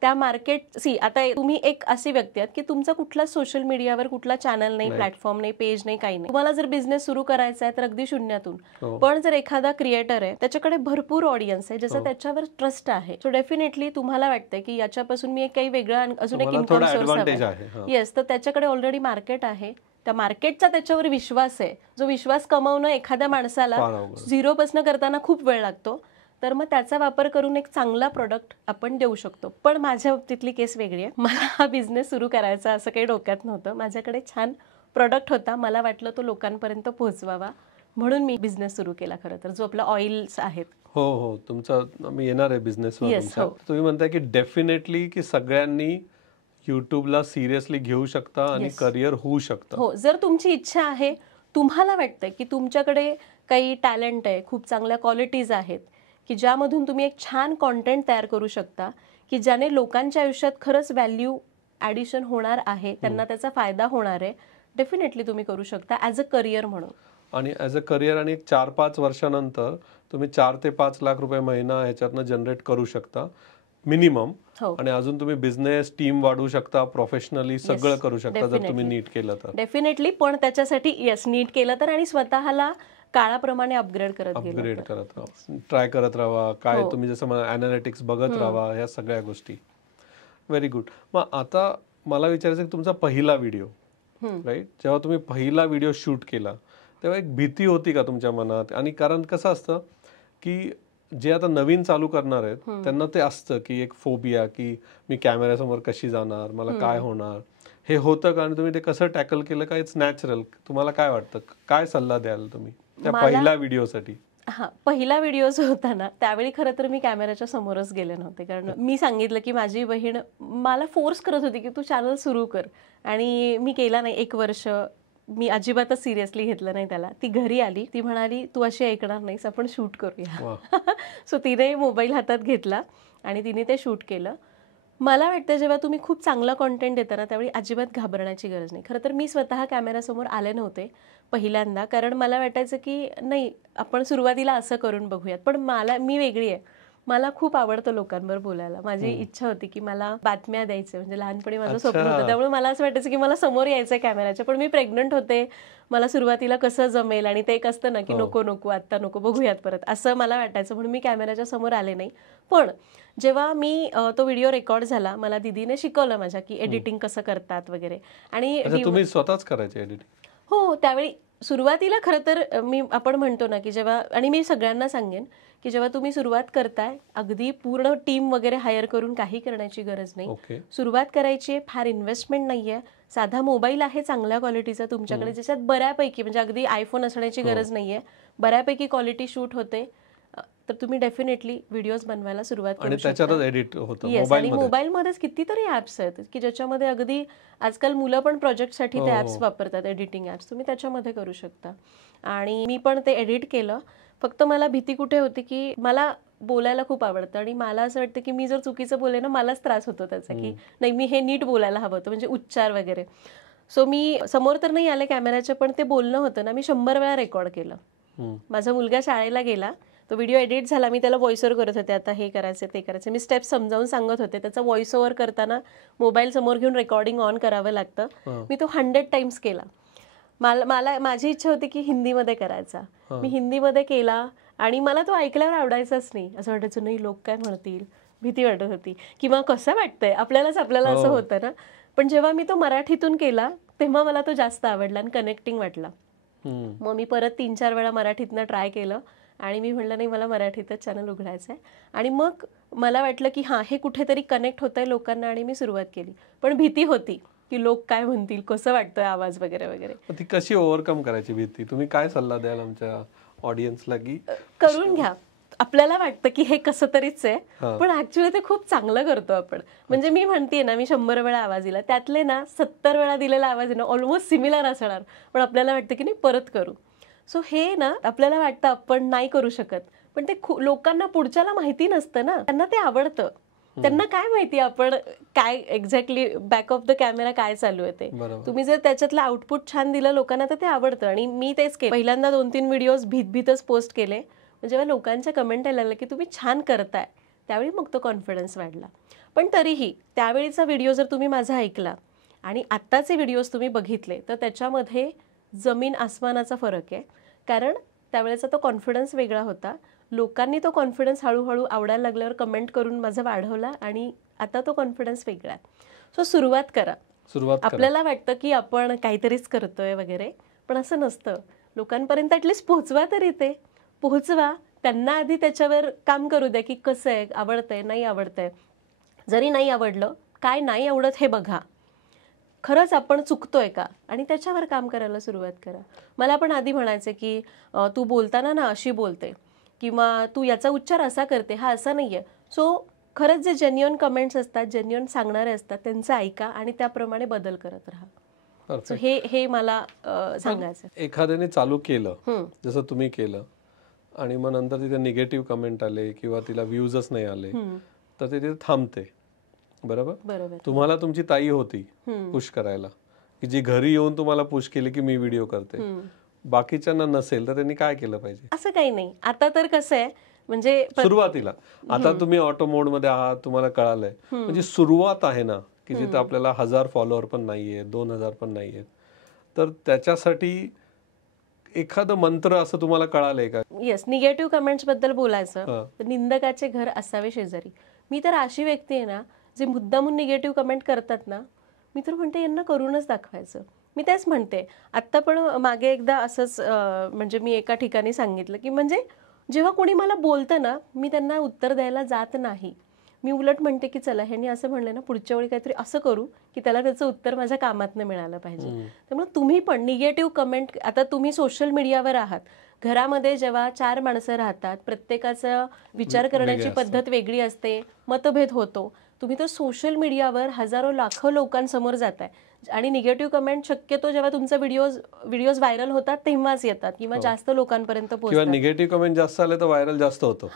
त्या मार्केट आता तुम्ही एक अशी व्यक्ती आहात की तुमचा कुठला सोशल मीडियावर कुठला चॅनल नाही, प्लॅटफॉर्म नाही, पेज नाही, काही नाही. तुम्हाला जर बिझनेस सुरू करायचा आहे तर अगदी शून्यातून. पण जर एखादा क्रिएटर आहे त्याच्याकडे भरपूर ऑडियन्स आहे, ज्याचा त्याच्यावर ट्रस्ट आहे, सो डेफिनेटली तुम्हाला वाटतंय की याच्यापासून मी एक काही वेगळं अजून एक इन्कम सोर्स आहे, येस, तर त्याच्याकडे ऑलरेडी मार्केट आहे, त्या मार्केटचा त्याच्यावर विश्वास आहे. जो विश्वास कमावणं एखाद्या माणसाला 0 पासून करताना खूप वेळ लागतो, तर मग त्याचा वापर करून एक चांगला प्रोडक्ट आपण देऊ शकतो. पण माझ्या बाबतीतली केस वेगळी आहे. मला हा बिझनेस सुरू करायचा असं काही डोक्यात नव्हतं. माझ्याकडे छान प्रोडक्ट होता, मला वाटलं तो लोकांपर्यंत पोहोचवावा, म्हणून मी बिझनेस सुरू केला. खरं तर जो आपला ऑइल्स आहेत. हो, तुमचा मी येणार आहे बिझनेसवर. तुम्ही म्हणताय की डेफिनेटली की सगळ्यांनी युट्यूबला सिरियसली घेऊ शकता आणि करिअर होऊ शकतं. हो, जर तुमची इच्छा आहे, तुम्हाला वाटतंय की तुमच्याकडे काही टॅलेंट आहे, खूप चांगल्या क्वालिटीज आहेत की ज्यामधून तुम्ही एक छान कॉन्टेंट तयार करू शकता की ज्याने लोकांच्या आयुष्यात खरंच व्हॅल्यू ॲडिशन होणार आहे, त्यांना त्याचा फायदा होणार आहे, डेफिनेटली तुम्ही करू शकता ॲज अ करिअर म्हणून. आणि ॲज अ करिअर आणि 4-5 वर्षानंतर तुम्ही 4 ते 5 लाख रुपये महिना ह्याच्यातनं जनरेट करू शकता मिनिमम. हो. आणि अजून तुम्ही बिझनेस टीम वाढवू शकता, प्रोफेशनली सगळं करू शकता जर तुम्ही नीट केलं तर. डेफिनेटली. पण त्याच्यासाठी येस नीट केलं तर आणि स्वतःला काळाप्रमाणे अपग्रेड करत राहा, ट्राय करत राहा. काय तुम्ही जसं मला अॅनालिटिक्स बघत राहा, ह्या सगळ्या गोष्टी. Very good. मग आता मला विचारायचं की तुमचा पहिला व्हिडिओ, राईट, जेव्हा तुम्ही पहिला व्हिडिओ शूट केला तेव्हा एक भीती होती का तुमच्या मनात? आणि कारण कसं असतं की जे आता नवीन चालू करणार आहेत त्यांना ते असतं की एक फोबिया की मी कॅमेऱ्यासमोर कशी जाणार, मला काय होणार, हे होतं का? आणि तुम्ही ते कसं टॅकल केलं का? It's natural. तुम्हाला काय वाटतं, काय सल्ला द्याल तुम्ही त्या पहिल्या व्हिडिओसाठी? हा पहिला व्हिडिओ जो होता ना त्यावेळी खरं तर मी कॅमेऱ्याच्या समोरच गेले नव्हते. कारण मी सांगितलं की माझी बहीण मला फोर्स करत होती की तू चॅनल सुरू कर, आणि मी केला नाही. 1 वर्ष मी अजिबातच सिरियसली घेतलं नाही त्याला. ती घरी आली, ती म्हणाली तू अशी ऐकणार नाहीस, आपण शूट करूया. सो तिने मोबाईल हातात घेतला आणि तिने ते शूट केलं. मला वाटतं जेव्हा तुम्ही खूप चांगला कॉन्टेंट देता ना त्यावेळी अजिबात घाबरण्याची गरज नाही. खरं तर मी स्वतः कॅमेऱ्यासमोर आले नव्हते पहिल्यांदा, कारण मला वाटायचं की नाही आपण सुरुवातीला असं करून बघूयात. पण मी वेगळी आहे, मला खूप आवडतं लोकांबरोबर बोलायला. माझी इच्छा होती की मला बातम्या द्यायचे, म्हणजे लहानपणी माझं स्वप्न होतं. त्यामुळे मला असं वाटायचं की मला समोर यायचंय कॅमेऱ्याच्या. पण मी प्रेग्नंट होते, मला सुरुवातीला कसं जमेल, आणि ते एक असतं ना की नको नको आत्ता नको, बघूयात परत, असं मला वाटायचं. म्हणून मी कॅमेऱ्याच्या समोर आले नाही. पण जेव्हा मी तो व्हिडिओ रेकॉर्ड झाला, मला दीदीने शिकवलं माझ्या की एडिटिंग कसं करतात वगैरे. आणि तुम्ही स्वतःच करायचे एडिटिंग? हो, त्यावेळी सुरुवातीला खरं तर आपण म्हणतो ना की जेव्हा, आणि मी सगळ्यांना सांगेन की जेव्हा तुम्ही सुरुवात करताय अगदी पूर्ण टीम वगैरे हायर करून काही करण्याची गरज नाही. सुरुवात करायची आहे, फार इन्व्हेस्टमेंट नाहीये. साधा मोबाईल आहे चांगल्या क्वालिटीचा तुमच्याकडे, ज्याच्यात बऱ्यापैकी, म्हणजे अगदी आयफोन असण्याची गरज नाहीये, बऱ्यापैकी क्वालिटी शूट होते, तर तुम्ही डेफिनेटली व्हिडिओज बनवायला सुरुवात करू शकता. त्याच्यातच एडिट होतं. येस, आणि मोबाईलमध्येच कितीतरी ऍप्स आहेत की ज्याच्यामध्ये अगदी आजकाल मुलं पण प्रोजेक्टसाठी ते ऍप्स वापरतात, एडिटिंग ऍप्स, तुम्ही त्याच्यामध्ये करू शकता. आणि मी पण ते एडिट केलं. फक्त मला भीती कुठे होती की मला बोलायला खूप आवडतं, आणि मला असं वाटतं की मी जर चुकीचं बोलले ना मलाच त्रास होतो त्याचा, की नाही मी हे नीट बोलायला हवं होतं, म्हणजे उच्चार वगैरे. सो मी समोर तर नाही आले कॅमेऱ्याच्या, पण ते बोलणं होतं ना मी 100 वेळा रेकॉर्ड केलं. माझा मुलगा शाळेला गेला, तो व्हिडिओ एडिट झाला, मी त्याला व्हॉइस ओव्हर करत होते, आता हे करायचं ते करायचं, मी स्टेप्स समजावून सांगत होते. त्याचा व्हॉइस ओव्हर करताना मोबाईल समोर घेऊन रेकॉर्डिंग ऑन करावं लागतं. मी तो 100 टाइम्स केला. माझी इच्छा होती की हिंदीमध्ये करायचा. मी हिंदीमध्ये केला आणि मला तो ऐकल्यावर आवडायचाच नाही. असं वाटायचं नाही लोक काय म्हणतील, भीती वाटत होती, किंवा कसं वाटतंय आपल्याला असं होतं ना. पण जेव्हा मी तो मराठीतून केला तेव्हा मला तो जास्त आवडला आणि कनेक्टिंग वाटला. मग मी परत 3-4 वेळा मराठीतनं ट्राय केलं आणि मी म्हटलं नाही मला मराठीतच चॅनल उघडायचं आहे. आणि मग मला वाटलं की हां हे कुठेतरी कनेक्ट होतंय लोकांना, आणि मी सुरुवात केली. पण भीती होती की लोक काय म्हणतील, कसं वाटतोय आवाज वगैरे वगैरे. ती कशी ओव्हरकम करायची भीती? तुम्ही काय सल्ला द्याल आमच्या ऑडियन्सला? की करून घ्या. आपल्याला वाटतं की हे कसं तरीच आहे, पण ऍक्च्युअली ते खूप चांगलं करतो आपण. म्हणजे मी म्हणतेय ना मी 100 वेळा आवाज दिला, त्यातले ना 70 वेळा दिलेला आवाज आहे ना ऑलमोस्ट सिमिलर असणार, पण आपल्याला वाटतं की नाही परत करू. सो हे ना आपल्याला वाटतं आपण नाही करू शकत, पण ते लोकांना पुढच्याला माहिती नसतं ना, त्यांना ते आवडतं. त्यांना काय माहिती आपण काय exactly back of the camera काय चालू आहे ते. तुम्ही जर त्याच्यातलं आउटपुट छान दिलं लोकांना तर ते आवडतं. आणि मी तेच केलं, पहिल्यांदा 2-3 व्हिडिओज भीतच पोस्ट केले. जेव्हा लोकांच्या कमेंट यायला लागलं की तुम्ही छान करताय, त्यावेळी मग तो कॉन्फिडन्स वाढला. पण तरीही त्यावेळीचा व्हिडिओ जर तुम्ही माझा ऐकला आणि आत्ताचे व्हिडिओज तुम्ही बघितले तर त्याच्यामध्ये जमीन आसमानाचा फरक आहे. कारण त्यावेळेचा तो कॉन्फिडन्स वेगळा होता. लोकांनी तो कॉन्फिडन्स हळूहळू आवडायला लागल्यावर कमेंट करून माझा वाढवला, आणि आता तो कॉन्फिडन्स वेगळा आहे. सो सुरुवात करा. आपल्याला वाटतं की आपण काहीतरीच करतोय वगैरे, पण असं नसतं. लोकांपर्यंत ॲटलिस्ट पोहोचवा तरी, ते पोहोचवा. त्यांना आधी त्याच्यावर काम करू द्या की कसं आहे, आवडतंय नाही आवडतंय. जरी नाही आवडलं, काय नाही आवडत हे बघा, खरंच आपण चुकतोय का, आणि त्याच्यावर काम करायला सुरुवात करा. मला पण आधी म्हणायचे की तू बोलताना ना अशी बोलते, किंवा तू याचा उच्चार असा करते, हा असा नाहीये. सो खरंच जे जेन्युइन कमेंट्स असतात, जेन्युइन सांगणारे असतात, त्यांचं ऐका आणि त्याप्रमाणे बदल करत राहा. हे मला सांगायचं. एखाद्याने चालू केलं जसं तुम्ही केलं, आणि मग नंतर तिथे निगेटिव्ह कमेंट आले किंवा तिला व्ह्यूजच नाही आले, तर ते तिथे थांबते. बरोबर. बरोबर. तुम्हाला तुमची ताई होती पुश करायला, की जी घरी येऊन तुम्हाला पुश केली की मी व्हिडिओ करते, बाकीच्यांना नसेल तर त्यांनी काय केलं पाहिजे? असं काही नाही. आता तर कसं आहे म्हणजे सुरुवातीला आता तुम्ही ऑटो मोड मध्ये आहात, तुम्हाला कळालंय, म्हणजे सुरुवात आहे ना, की जिथे आपल्याला 1000 फॉलोअर पण नाहीये, 2000 पण नाहीये, तर त्याच्यासाठी एखादं मंत्र असं तुम्हाला कळालंय का? येस, निगेटिव्ह कमेंट्स बद्दल बोलायचं तर निंदकाचे घर असावे शेजारी. मी तर अशी व्यक्ती आहे ना, जे मुद्दामून निगेटिव्ह कमेंट करतात ना, मी तर म्हणते यांना करूनच दाखवायचं. मी तेच म्हणते. आत्ता पण मागे एकदा असंच म्हणजे मी एका ठिकाणी सांगितलं की म्हणजे जेव्हा कोणी मला बोलतं ना, मी त्यांना उत्तर द्यायला जात नाही. मी उलट म्हणते की चला ह्यांनी असं म्हणलं ना, पुढच्या वेळी काहीतरी असं करू की त्याला त्याचं उत्तर माझ्या कामातनं मिळालं पाहिजे. त्यामुळे तुम्ही पण निगेटिव्ह कमेंट, आता तुम्ही सोशल मीडियावर आहात, घरामध्ये जेव्हा 4 माणसं राहतात, प्रत्येकाचा विचार करण्याची पद्धत वेगळी असते, मतभेद होतो. तुम्ही तर सोशल मीडियावर हजारो लाखो लोकांसमोर जाताय आणि निगेटिव्ह कमेंट शक्यतो जेव्हा तुमचा व्हिडिओज व्हायरल होतात तेव्हाच येतात किंवा जास्त लोकांपर्यंत पोहोचतात. निगेटिव्ह कमेंट जास्त आले तर व्हायरल जास्त होतो.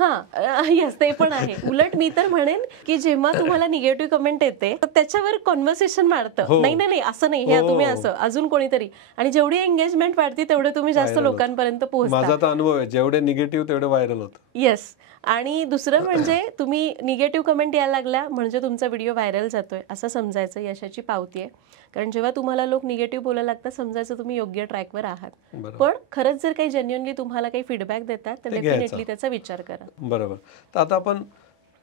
येस, ते पण आहे. उलट मी तर म्हणेन की जेव्हा तुम्हाला निगेटिव्ह कमेंट येते त्याच्यावर कॉन्व्हर्सेशन वाढतं. नाही नाही असं नाही, हे तुम्ही असं अजून कोणीतरी, आणि जेवढी एंगेजमेंट वाढते तेवढे तुम्ही जास्त लोकांपर्यंत पोहोचता. माझा तर अनुभव आहे, जेवढे निगेटिव्ह तेवढे व्हायरल होतं. येस. आणि दुसरं म्हणजे तुम्ही निगेटिव्ह कमेंट यायला लागल्या म्हणजे तुमचा व्हिडिओ व्हायरल जातोय असं समजायचं, यशाची पावती आहे. कारण जेव्हा तुम्हाला लोक निगेटिव्ह बोलायला लागतात समजायचं तुम्ही योग्य ट्रॅकवर आहात. पण खरंच जर काही जेन्युइनली तुम्हाला काही फीडबॅक देतात तर डेफिनेटली त्याचा विचार करा. बरोबर. तर आता आपण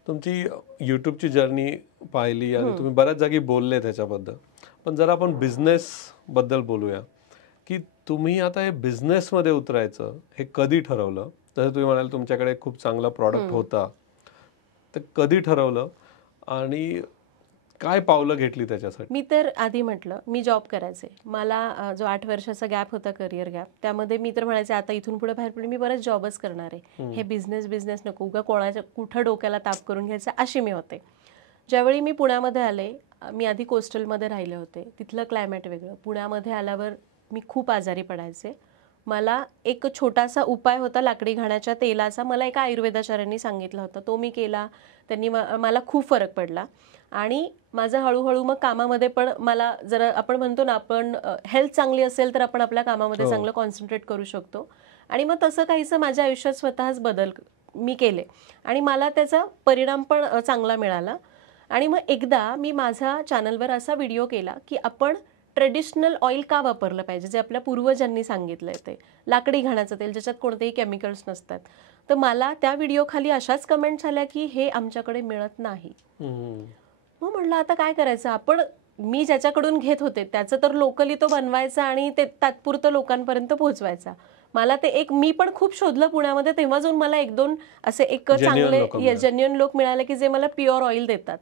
तुमची युट्यूबची जर्नी पाहिली आणि तुम्ही बऱ्याच जागी बोलले त्याच्याबद्दल, पण जर आपण बिझनेस बद्दल बोलूया की तुम्ही आता हे बिझनेसमध्ये उतरायचं हे कधी ठरवलं? जसं तुम्ही म्हणाल तुमच्याकडे खूप चांगला प्रॉडक्ट होता, तर कधी ठरवलं आणि काय पावलं घेतली त्याच्यासाठी? मी तर आधी म्हटलं मी जॉब करायचे. मला जो 8 वर्षाचा गॅप होता, करिअर गॅप, त्यामध्ये मी तर म्हणायचे आता इथून पुढे बाहेर पडून मी बरंच जॉबच करणार आहे. हे बिझनेस नको, उगा कोणाच्या कुठं डोक्याला ताप करून घ्यायचा अशी मी होते. ज्यावेळी मी पुण्यामध्ये आले, मी आधी कोस्टलमध्ये राहिले होते, तिथलं क्लायमेट वेगळं. पुण्यामध्ये आल्यावर मी खूप आजारी पडायचे. मला एक छोटासा उपाय होता लाकडी घाण्याच्या तेलाचा, मला एका आयुर्वेदाचार्यांनी सांगितला होता, तो मी केला. त्यांनी मला खूप फरक पडला आणि माझं हळूहळू मग कामामध्ये पण मला जरा, आपण म्हणतो ना, आपण हेल्थ चांगली असेल तर आपण आपल्या कामामध्ये चांगलं कॉन्सन्ट्रेट करू शकतो. आणि मग तसं काहीसं माझ्या आयुष्यात स्वतःच बदल मी केले आणि मला त्याचा परिणाम पण चांगला मिळाला. आणि मग एकदा मी माझ्या चॅनलवर असा व्हिडिओ केला की आपण ट्रेडिशनल ऑइल का वापरलं पाहिजे, जे आपल्या पूर्वजांनी सांगितलंय, ते लाकडी घाण्याचं तेल ज्याच्यात कोणतेही केमिकल्स नसतात. तर मला त्या व्हिडिओ खाली अशाच कमेंट्स आल्या की हे आमच्याकडे मिळत नाही. मग म्हणलं आता काय करायचं, आपण मी ज्याच्याकडून घेत होते त्याचं तर लोकली तो बनवायचा आणि ते तात्पुरतं लोकांपर्यंत पोहोचवायचा. मला ते एक, मी पण खूप शोधलं पुण्यामध्ये, तेव्हा जाऊन मला 1-2 असे एक चांगले जेन्युइन लोक मिळाले की जे मला प्युअर ऑइल देतात.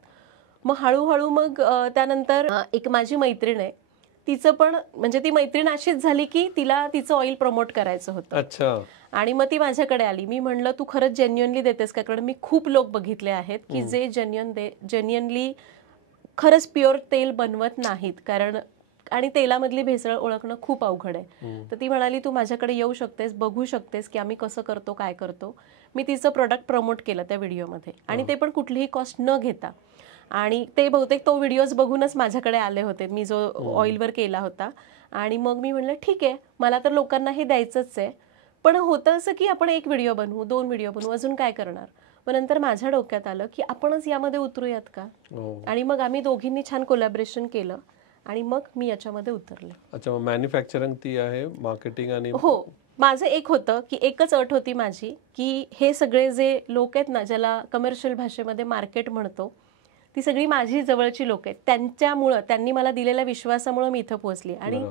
मग हळूहळू मग त्यानंतर एक माझी मैत्रीण आहे, तिचं पण म्हणजे ती मैत्रीण अशीच झाली की तिला तिचं ऑइल प्रमोट करायचं होतं. अच्छा. आणि मग ती माझ्याकडे आली. मी म्हणलं तू खरंच जेन्युइनली देतेस का? कारण मी खूप लोक बघितले आहेत की जे जेन्युइनली खरंच प्युअर तेल बनवत नाहीत, कारण आणि तेलामधली भेसळ ओळखणं खूप अवघड आहे. तर ती म्हणाली तू माझ्याकडे येऊ शकतेस, बघू शकतेस की आम्ही कसं करतो, काय करतो. मी तिचं प्रोडक्ट प्रमोट केलं त्या व्हिडिओमध्ये आणि ते पण कुठलीही कॉस्ट न घेता. आणि ते बहुतेक तो व्हिडिओज बघूनच माझ्याकडे आले होते, मी जो ऑइलवर केला होता. आणि मग मी म्हणलं ठीक आहे, मला तर लोकांना हे द्यायचंच आहे. पण होतं असं की आपण 1 व्हिडिओ बनवू, 2 व्हिडिओ बनवू, अजून काय करणार. मग नंतर माझ्या डोक्यात आलं की आपणच यामध्ये उतरूयात का. आणि मग आम्ही दोघींनी छान कोलॅबरेशन केलं आणि मग मी याच्यामध्ये उतरले. अच्छा, मॅन्युफॅक्चरिंग ती आहे, मार्केटिंग आणि हो. माझं एक होतं की एकच अट होती माझी की हे सगळे जे लोक आहेत ना, ज्याला कमर्शियल भाषेमध्ये मार्केट म्हणतो, ती सगळी माझी जवळची लोक आहेत. त्यांच्यामुळं, त्यांनी मला दिलेल्या विश्वासामुळे मी इथं पोहोचली आणि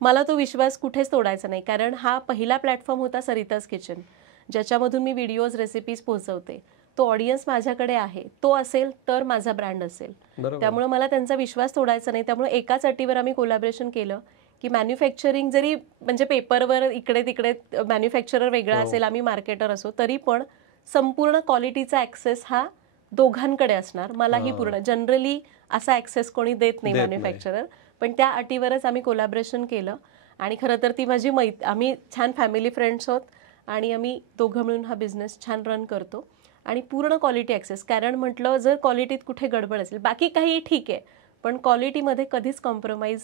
मला तो विश्वास कुठेच तोडायचा नाही. कारण हा पहिला प्लॅटफॉर्म होता सरिताज किचन, ज्याच्यामधून मी व्हिडिओज, रेसिपीज पोहोचवते. तो ऑडियन्स माझ्याकडे आहे, तो असेल तर माझा ब्रँड असेल. त्यामुळे मला त्यांचा विश्वास तोडायचा नाही. त्यामुळे एकाच अटीवर आम्ही कोलॅबरेशन केलं की मॅन्युफॅक्चरिंग जरी म्हणजे पेपरवर इकडे तिकडे मॅन्युफॅक्चरर वेगळा असेल, आम्ही मार्केटर असो, तरी पण संपूर्ण क्वालिटीचा ॲक्सेस हा दोघांकडे असणार. मलाही पूर्ण, जनरली असा ॲक्सेस कोणी देत नाही मॅन्युफॅक्चरर, पण त्या अटीवरच आम्ही कोलॅबरेशन केलं. आणि खरं तर ती माझी आम्ही छान फॅमिली फ्रेंड्स आहोत आणि आम्ही दोघं मिळून हा बिझनेस छान रन करतो आणि पूर्ण क्वालिटी ॲक्सेस. कारण म्हटलं जर क्वालिटीत कुठे गडबड असेल, बाकी काही ठीक आहे, पण क्वालिटीमध्ये कधीच कॉम्प्रोमाइज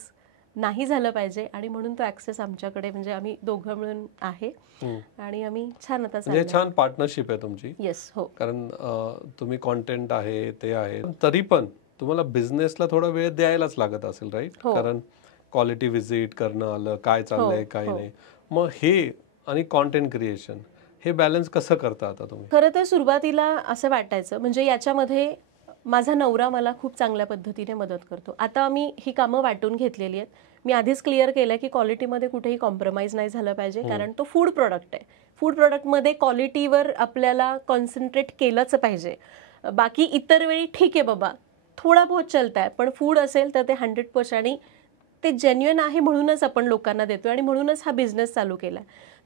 नाही झालं पाहिजे आणि म्हणून तो ऍक्सेस आमच्याकडे म्हणजे आम्ही दोघं मिळून आहे आणि आम्ही छान आता म्हणजे छान पार्टनरशिप आहे तुमची. येस हो. कारण तुम्ही कॉन्टेंट आहे ते आहे, तरी पण तुम्हाला बिझनेसला थोडा वेळ द्यायलाच लागत असेल राईट? कारण क्वालिटी व्हिजिट करणं आलं, काय चाललंय काय नाही, मग हे आणि कॉन्टेंट क्रिएशन हे बॅलन्स कसं करता आता तुम्ही? खरं तर सुरुवातीला असं वाटायचं म्हणजे याच्यामध्ये माझा नवरा मला खूप चांगल्या पद्धतीने मदत करतो. आता आम्ही ही कामं वाटून घेतलेली आहेत. मी आधीच क्लिअर केलं की क्वालिटीमध्ये कुठेही कॉम्प्रोमाइज नाही झालं पाहिजे, कारण तो फूड प्रोडक्ट आहे. फूड प्रोडक्टमध्ये क्वालिटीवर आपल्याला कॉन्सन्ट्रेट केलंच पाहिजे. बाकी इतर वेळी ठीक आहे बाबा, थोडा बहुत चलता है, पण फूड असेल तर ते 100% आणि ते जेन्युइन आहे म्हणूनच आपण लोकांना देतो आणि म्हणूनच हा बिझनेस चालू केला.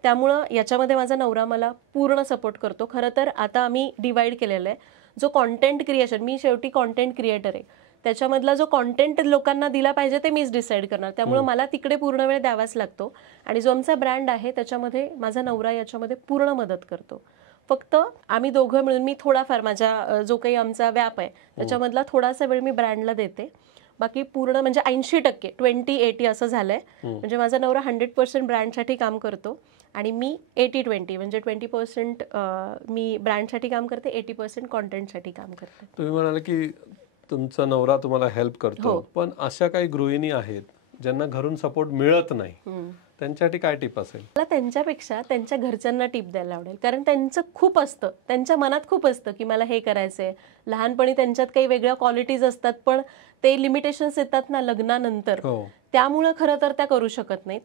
त्यामुळं याच्यामध्ये माझा नवरा मला पूर्ण सपोर्ट करतो. खरं तर आता आम्ही डिवाइड केलेलं आहे. जो कॉन्टेंट क्रिएशन, मी शेवटी कॉन्टेंट क्रिएटर आहे, त्याच्यामधला जो कॉन्टेंट लोकांना दिला पाहिजे ते मीच डिसाईड करणार. त्यामुळे मला तिकडे पूर्ण वेळ द्यावाच लागतो. आणि जो आमचा ब्रँड आहे त्याच्यामध्ये माझा नवरा याच्यामध्ये पूर्ण मदत करतो. फक्त आम्ही दोघं मिळून, मी थोडाफार माझा जो काही आमचा व्याप आहे त्याच्यामधला थोडासा वेळ मी ब्रँडला देते. बाकी पूर्ण म्हणजे 80% 20-80 असं झालंय. म्हणजे माझा नवरा 100% ब्रँडसाठी काम करतो आणि मी 80-20 म्हणजे 20% मी ब्रँडसाठी काम करते, 80% कॉन्टेंटसाठी काम करते. तुम्ही म्हणाले की तुमचा नवरा तुम्हाला हेल्प करतो, पण अशा काही गृहिणी आहेत ज्यांना घरून सपोर्ट मिळत नाही, त्यांच्यासाठी काय टिप असेल? मला त्यांच्यापेक्षा त्यांच्या घरच्यांना टिप द्यायला आवडेल. कारण त्यांचं खूप असतं, त्यांच्या मनात खूप असतं की मला हे करायचंय. लहानपणी त्यांच्यात काही वेगळ्या क्वालिटीज असतात, पण ते लिमिटेशन्स येतात ना लग्नानंतर, त्यामुळं खरं तर त्या करू शकत नाहीत.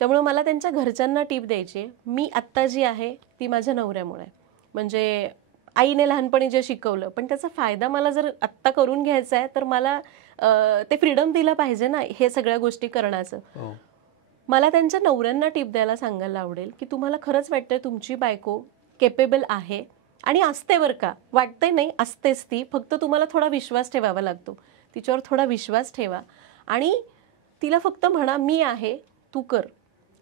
त्यामुळे मला त्यांच्या घरच्यांना टिप द्यायची. मी आत्ता जी आहे ती माझ्या नवऱ्यामुळे. म्हणजे आईने लहानपणी जे शिकवलं, पण त्याचा फायदा मला जर आत्ता करून घ्यायचा आहे तर मला ते फ्रीडम दिलं पाहिजे ना हे सगळ्या गोष्टी करण्याचं. मला त्यांच्या नवऱ्यांना टिप द्यायला सांगायला आवडेल की तुम्हाला खरंच वाटतंय तुमची बायको केपेबल आहे आणि असते बरं का, वाटतंय नाही, असतेच ती, फक्त तुम्हाला थोडा विश्वास ठेवावा लागतो. तिच्यावर थोडा विश्वास ठेवा आणि तिला फक्त म्हणा मी आहे, तू कर.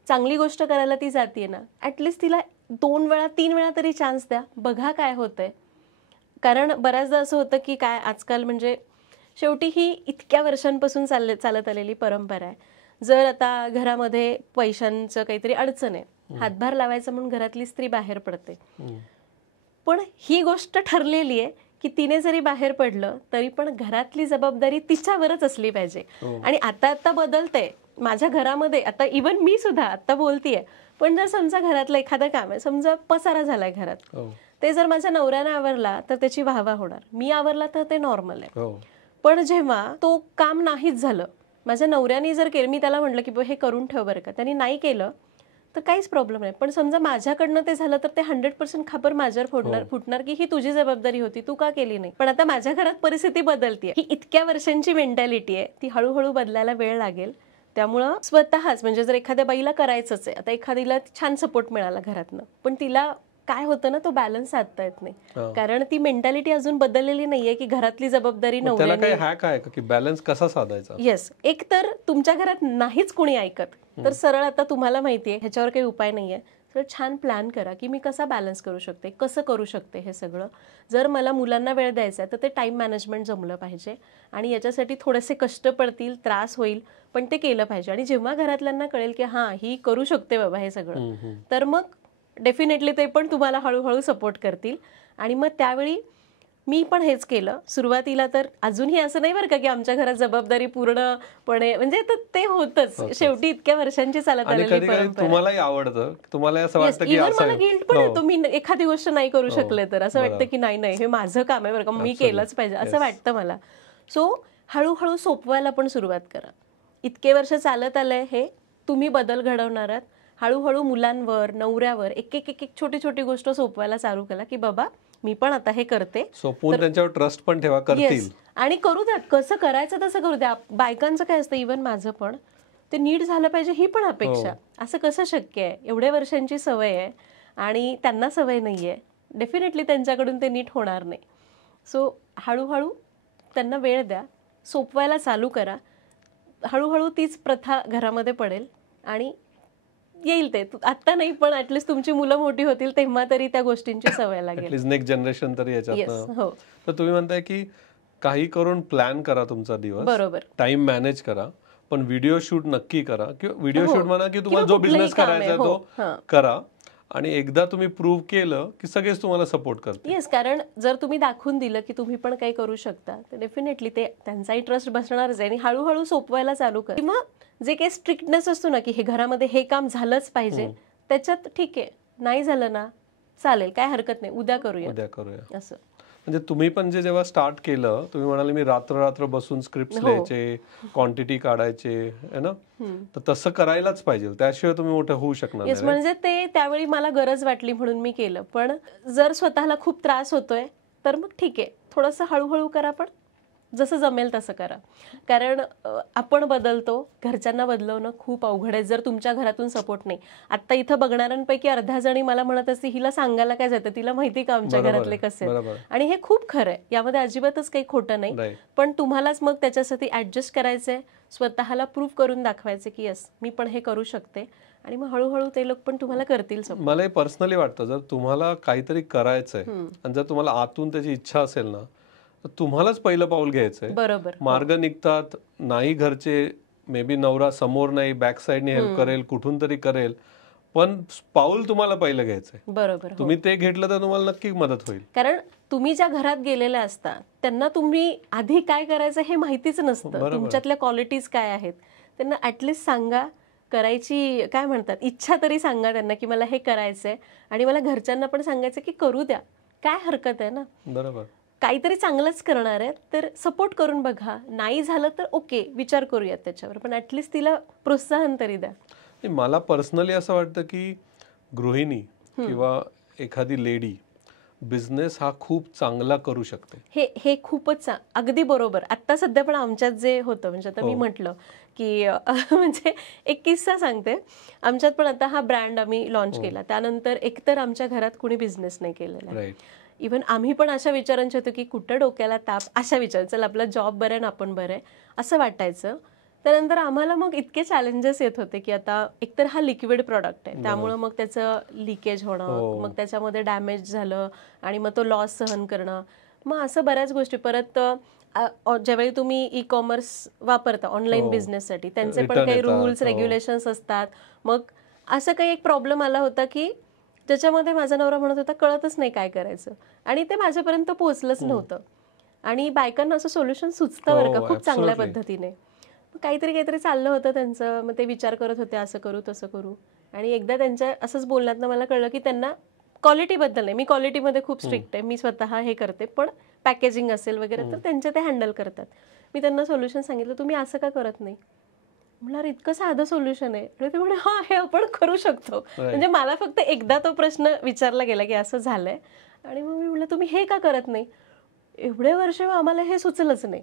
चांगली गोष्ट करायला ती जाते ना, ॲटलिस्ट तिला 2 वेळा 3 वेळा तरी चान्स द्या, बघा काय होतंय. कारण बऱ्याचदा असं होतं की काय आजकाल म्हणजे शेवटी ही इतक्या वर्षांपासून चालत आलेली परंपरा आहे. जर आता घरामध्ये पैशांचं काहीतरी अडचण आहे, हातभार लावायचा म्हणून घरातली स्त्री बाहेर पडते, पण ही गोष्ट ठरलेली आहे की तिने जरी बाहेर पडलं तरी पण घरातली जबाबदारी तिच्यावरच असली पाहिजे. आणि आता बदलतंय माझ्या घरामध्ये. आता इव्हन मी सुद्धा आता बोलतीये, पण जर समजा घरातलं एखादं काम आहे, समजा पसारा झालाय घरात, ते जर माझ्या नवऱ्याने आवरला तर त्याची वाहवा होणार, मी आवरला तर ते नॉर्मल आहे. पण जेव्हा तो काम नाहीच झालं, माझ्या नवऱ्याने जर केलं, मी त्याला म्हटलं की हे करून ठेव बरं का, त्यांनी नाही केलं तर काहीच प्रॉब्लेम नाही. पण समजा माझ्याकडनं ते झालं तर ते 100% खापर माझ्यावर फुटणार की ही तुझी जबाबदारी होती, तू का केली नाही. पण आता माझ्या घरात परिस्थिती बदलतीये. ही इतक्या वर्षांची मेंटॅलिटी आहे, ती हळूहळू बदलायला वेळ लागेल. त्यामुळं स्वतःच म्हणजे जर एखाद्या बाईला करायचंच आहे, आता एखादीला छान सपोर्ट मिळाला घरातनं, पण तिला काय होतं ना, तो बॅलन्स साधता येत नाही. कारण ती मेंटॅलिटी अजून बदललेली नाहीये की घरातली जबाबदारी नवऱ्याने. हॅक आहे की बॅलन्स कसा साधायचा? येस, एक तर तुमच्या घरात नाहीच कोणी ऐकत तर सरळ, आता तुम्हाला माहितीये ह्याच्यावर काही उपाय नाहीये, तर छान प्लॅन करा की मी कसा बॅलन्स करू शकते, कसं करू शकते हे सगळं. जर मला मुलांना वेळ द्यायचा आहे तर ते टाइम मॅनेजमेंट जमलं पाहिजे आणि याच्यासाठी थोडेसे कष्ट पडतील, त्रास होईल, पण ते केलं पाहिजे. आणि जेव्हा घरातल्यांना कळेल की हां ही करू शकते बाबा हे सगळं, तर मग डेफिनेटली ते पण तुम्हाला हळूहळू सपोर्ट करतील. आणि मग त्यावेळी मी पण हेच केलं सुरुवातीला. तर अजूनही असं नाही बरं का की आमच्या घरात जबाबदारी पूर्णपणे, म्हणजे ते होतच शेवटी, इतक्या वर्षांची चालत आलेली परंपरा. तुम्हालाही आवडतं, तुम्हाला असं वाटतं की इव्हन मला गिल्ट पण येतो, मी एखादी गोष्ट नाही करू शकले तर असं वाटतं की नाही हे माझं काम आहे बरं का, मी केलंच पाहिजे असं वाटतं मला. सो हळूहळू सोपवायला पण सुरुवात करा. इतके वर्ष चालत आलंय हे, तुम्ही बदल घडवणार आहात. हळूहळू मुलांवर, नवऱ्यावर एक एक छोटी छोटी गोष्ट सोपवायला चालू केला की बाबा मी पण आता हे करते, त्यांच्यावर ट्रस्ट पण ठेवा, करतील आणि करू द्यात. कसं करायचं तसं करू द्या. बायकांचं काय असतं, इव्हन माझं पण, ते नीट झालं पाहिजे ही पण अपेक्षा. असं कसं शक्य आहे, एवढ्या वर्षांची सवय आहे आणि त्यांना सवय नाहीये, डेफिनेटली त्यांच्याकडून ते नीट होणार नाही. सो हळूहळू त्यांना वेळ द्या, सोपवायला चालू करा. हळूहळू तीच प्रथा घरामध्ये पडेल आणि येईल ते. आता नाही पण ऍटलीस्ट तुमची मुलं मोठी होतील तेव्हा तरी त्या गोष्टींची सवय लागेल, नेक्स्ट जनरेशन तरी याच्यात. तर तुम्ही म्हणताय की काही करून प्लॅन करा तुमचा दिवस, बरोबर, टाइम मॅनेज करा, पण व्हिडिओ शूट नक्की करा, किंवा व्हिडिओ हो. शूट म्हणा की तुम्हाला किंवा जो कुठलंही बिझनेस काम आहे, करायचा हो. तो हां. करा, आणि एकदा तुम्ही प्रूव्ह केलं की सगळेच तुम्हाला सपोर्ट करतील. येस, कारण जर तुम्ही दाखवून दिलं की तुम्ही पण काही करू शकता तर डेफिनेटली ते त्यांचाही ट्रस्ट बसणारच आहे आणि हळूहळू सोपवायला चालू कर. किंवा जे काही स्ट्रिक्टनेस असतो ना की हे घरामध्ये हे काम झालंच पाहिजे, त्याच्यात ठीक आहे, नाही झालं ना चालेल, काय हरकत नाही, उद्या करूया असं. म्हणजे तुम्ही पण जेव्हा स्टार्ट केलं, तुम्ही म्हणाले मी रात्र बसून स्क्रिप्ट लिहायचे, क्वांटिटी काढायचे, है ना, तर तसं करायलाच पाहिजे, त्याशिवाय तुम्ही मोठं होऊ शकणार येस, नाही. म्हणजे ते त्यावेळी मला गरज वाटली म्हणून मी केलं. पण जर स्वतःला खूप त्रास होतोय तर मग ठीक आहे, थोडंसं हळूहळू करा, पण जसं जमेल तसं करा. कारण आपण बदलतो, घरच्यांना बदलवणं खूप अवघड आहे जर तुमच्या घरातून सपोर्ट नाही. आता इथं बघणाऱ्यांपैकी अर्ध्या जणी मला म्हणत असते हिला सांगायला काय जातं, तिला माहिती का आमच्या घरातले कसे आहेत. आणि हे खूप खरं आहे, यामध्ये अजिबातच काही खोटं नाही. पण तुम्हालाच मग त्याच्यासाठी ऍडजस्ट करायचंय, स्वतःला प्रूव्ह करून दाखवायचं की यस मी पण हे करू शकते, आणि मग हळूहळू ते लोक पण तुम्हाला करतील. मला पर्सनली वाटतं जर तुम्हाला काहीतरी करायचंय आणि जर तुम्हाला आतून त्याची इच्छा असेल ना, तर तुम्हालाच पहिलं पाऊल घ्यायचंय. बरोबर. मार्ग निघतात, नाही घरचे मे बी नवरा समोर नाही, बॅक साईडने हेल्प करेल, कुठून तरी करेल, पण पाऊल तुम्हाला पहिलं घ्यायचंय. बरोबर. तुम्ही ते घेतलं तर तुम्हाला नक्की मदत होईल. कारण तुम्ही ज्या घरात गेलेल्या असता त्यांना तुम्ही आधी काय करायचं हे माहितीच नसतं. तुमच्यातल्या क्वालिटीज काय आहेत त्यांना ऍटलिस्ट सांगा, करायची काय म्हणतात इच्छा तरी सांगा त्यांना की मला हे करायचंय, आणि मला घरच्यांना पण सांगायचं की करू द्या, काय हरकत आहे ना. बरोबर. काहीतरी चांगलंच करणार आहे तर सपोर्ट करून बघा, नाही झालं तर ओके विचार करूयात त्याच्यावर, पण ऍटलिस्ट तिला प्रोत्साहन तरी द्या. मला पर्सनली असं वाटतं की गृहिणी किंवा एखादी लेडी बिझनेस हा खूप चांगला करू शकते. हे खूपच अगदी बरोबर. आता सध्या पण आमच्यात जे होतं, म्हणजे आता मी म्हटलं की म्हणजे एक किस्सा सांगते. आमच्यात पण आता हा ब्रँड आम्ही लॉन्च केला, त्यानंतर एकतर आमच्या घरात कुणी बिझनेस नाही केलेला. इव्हन आम्ही पण अशा विचारांचे होतो की कुठं डोक्याला ताप, अशा विचार, चल आपला जॉब बरं आहे ना आपण बरं आहे असं वाटायचं. त्यानंतर आम्हाला मग इतके चॅलेंजेस येत होते की आता एकतर हा लिक्विड प्रॉडक्ट आहे, त्यामुळं मग त्याचं लिकेज होणं, मग त्याच्यामध्ये डॅमेज झालं आणि मग तो लॉस सहन करणं, मग असं बऱ्याच गोष्टी. परत ज्यावेळी तुम्ही ई कॉमर्स वापरता ऑनलाईन बिझनेससाठी, त्यांचे पण काही रूल्स रेग्युलेशन्स असतात. मग असं काही एक प्रॉब्लेम आला होता की त्याच्यामध्ये माझा नवरा म्हणत होता कळतच नाही काय करायचं, आणि ते माझ्यापर्यंत पोहोचलंच नव्हतं. आणि बायकांना असं सोल्युशन सुचतं बरं का, खूप चांगल्या पद्धतीने. काहीतरी चाललं होतं त्यांचं, मग ते विचार करत होते असं करू तसं करू. आणि एकदा त्यांच्या असंच बोलण्यातनं मला कळलं की त्यांना क्वालिटीबद्दल नाही, मी क्वालिटीमध्ये खूप स्ट्रिक्ट आहे, मी स्वतः हे करते, पण पॅकेजिंग असेल वगैरे तर त्यांचे ते हँडल करतात. मी त्यांना सोल्युशन सांगितलं, तुम्ही असं का करत नाही. म्हणलं इतकं साधं सोल्युशन आहे. आणि ते म्हणे हा हे आपण करू शकतो. म्हणजे मला फक्त एकदा तो प्रश्न विचारला गेला की असं झालंय, आणि मग मी म्हटलं तुम्ही हे का करत नाही. एवढे वर्ष आम्हाला हे सुचलंच नाही.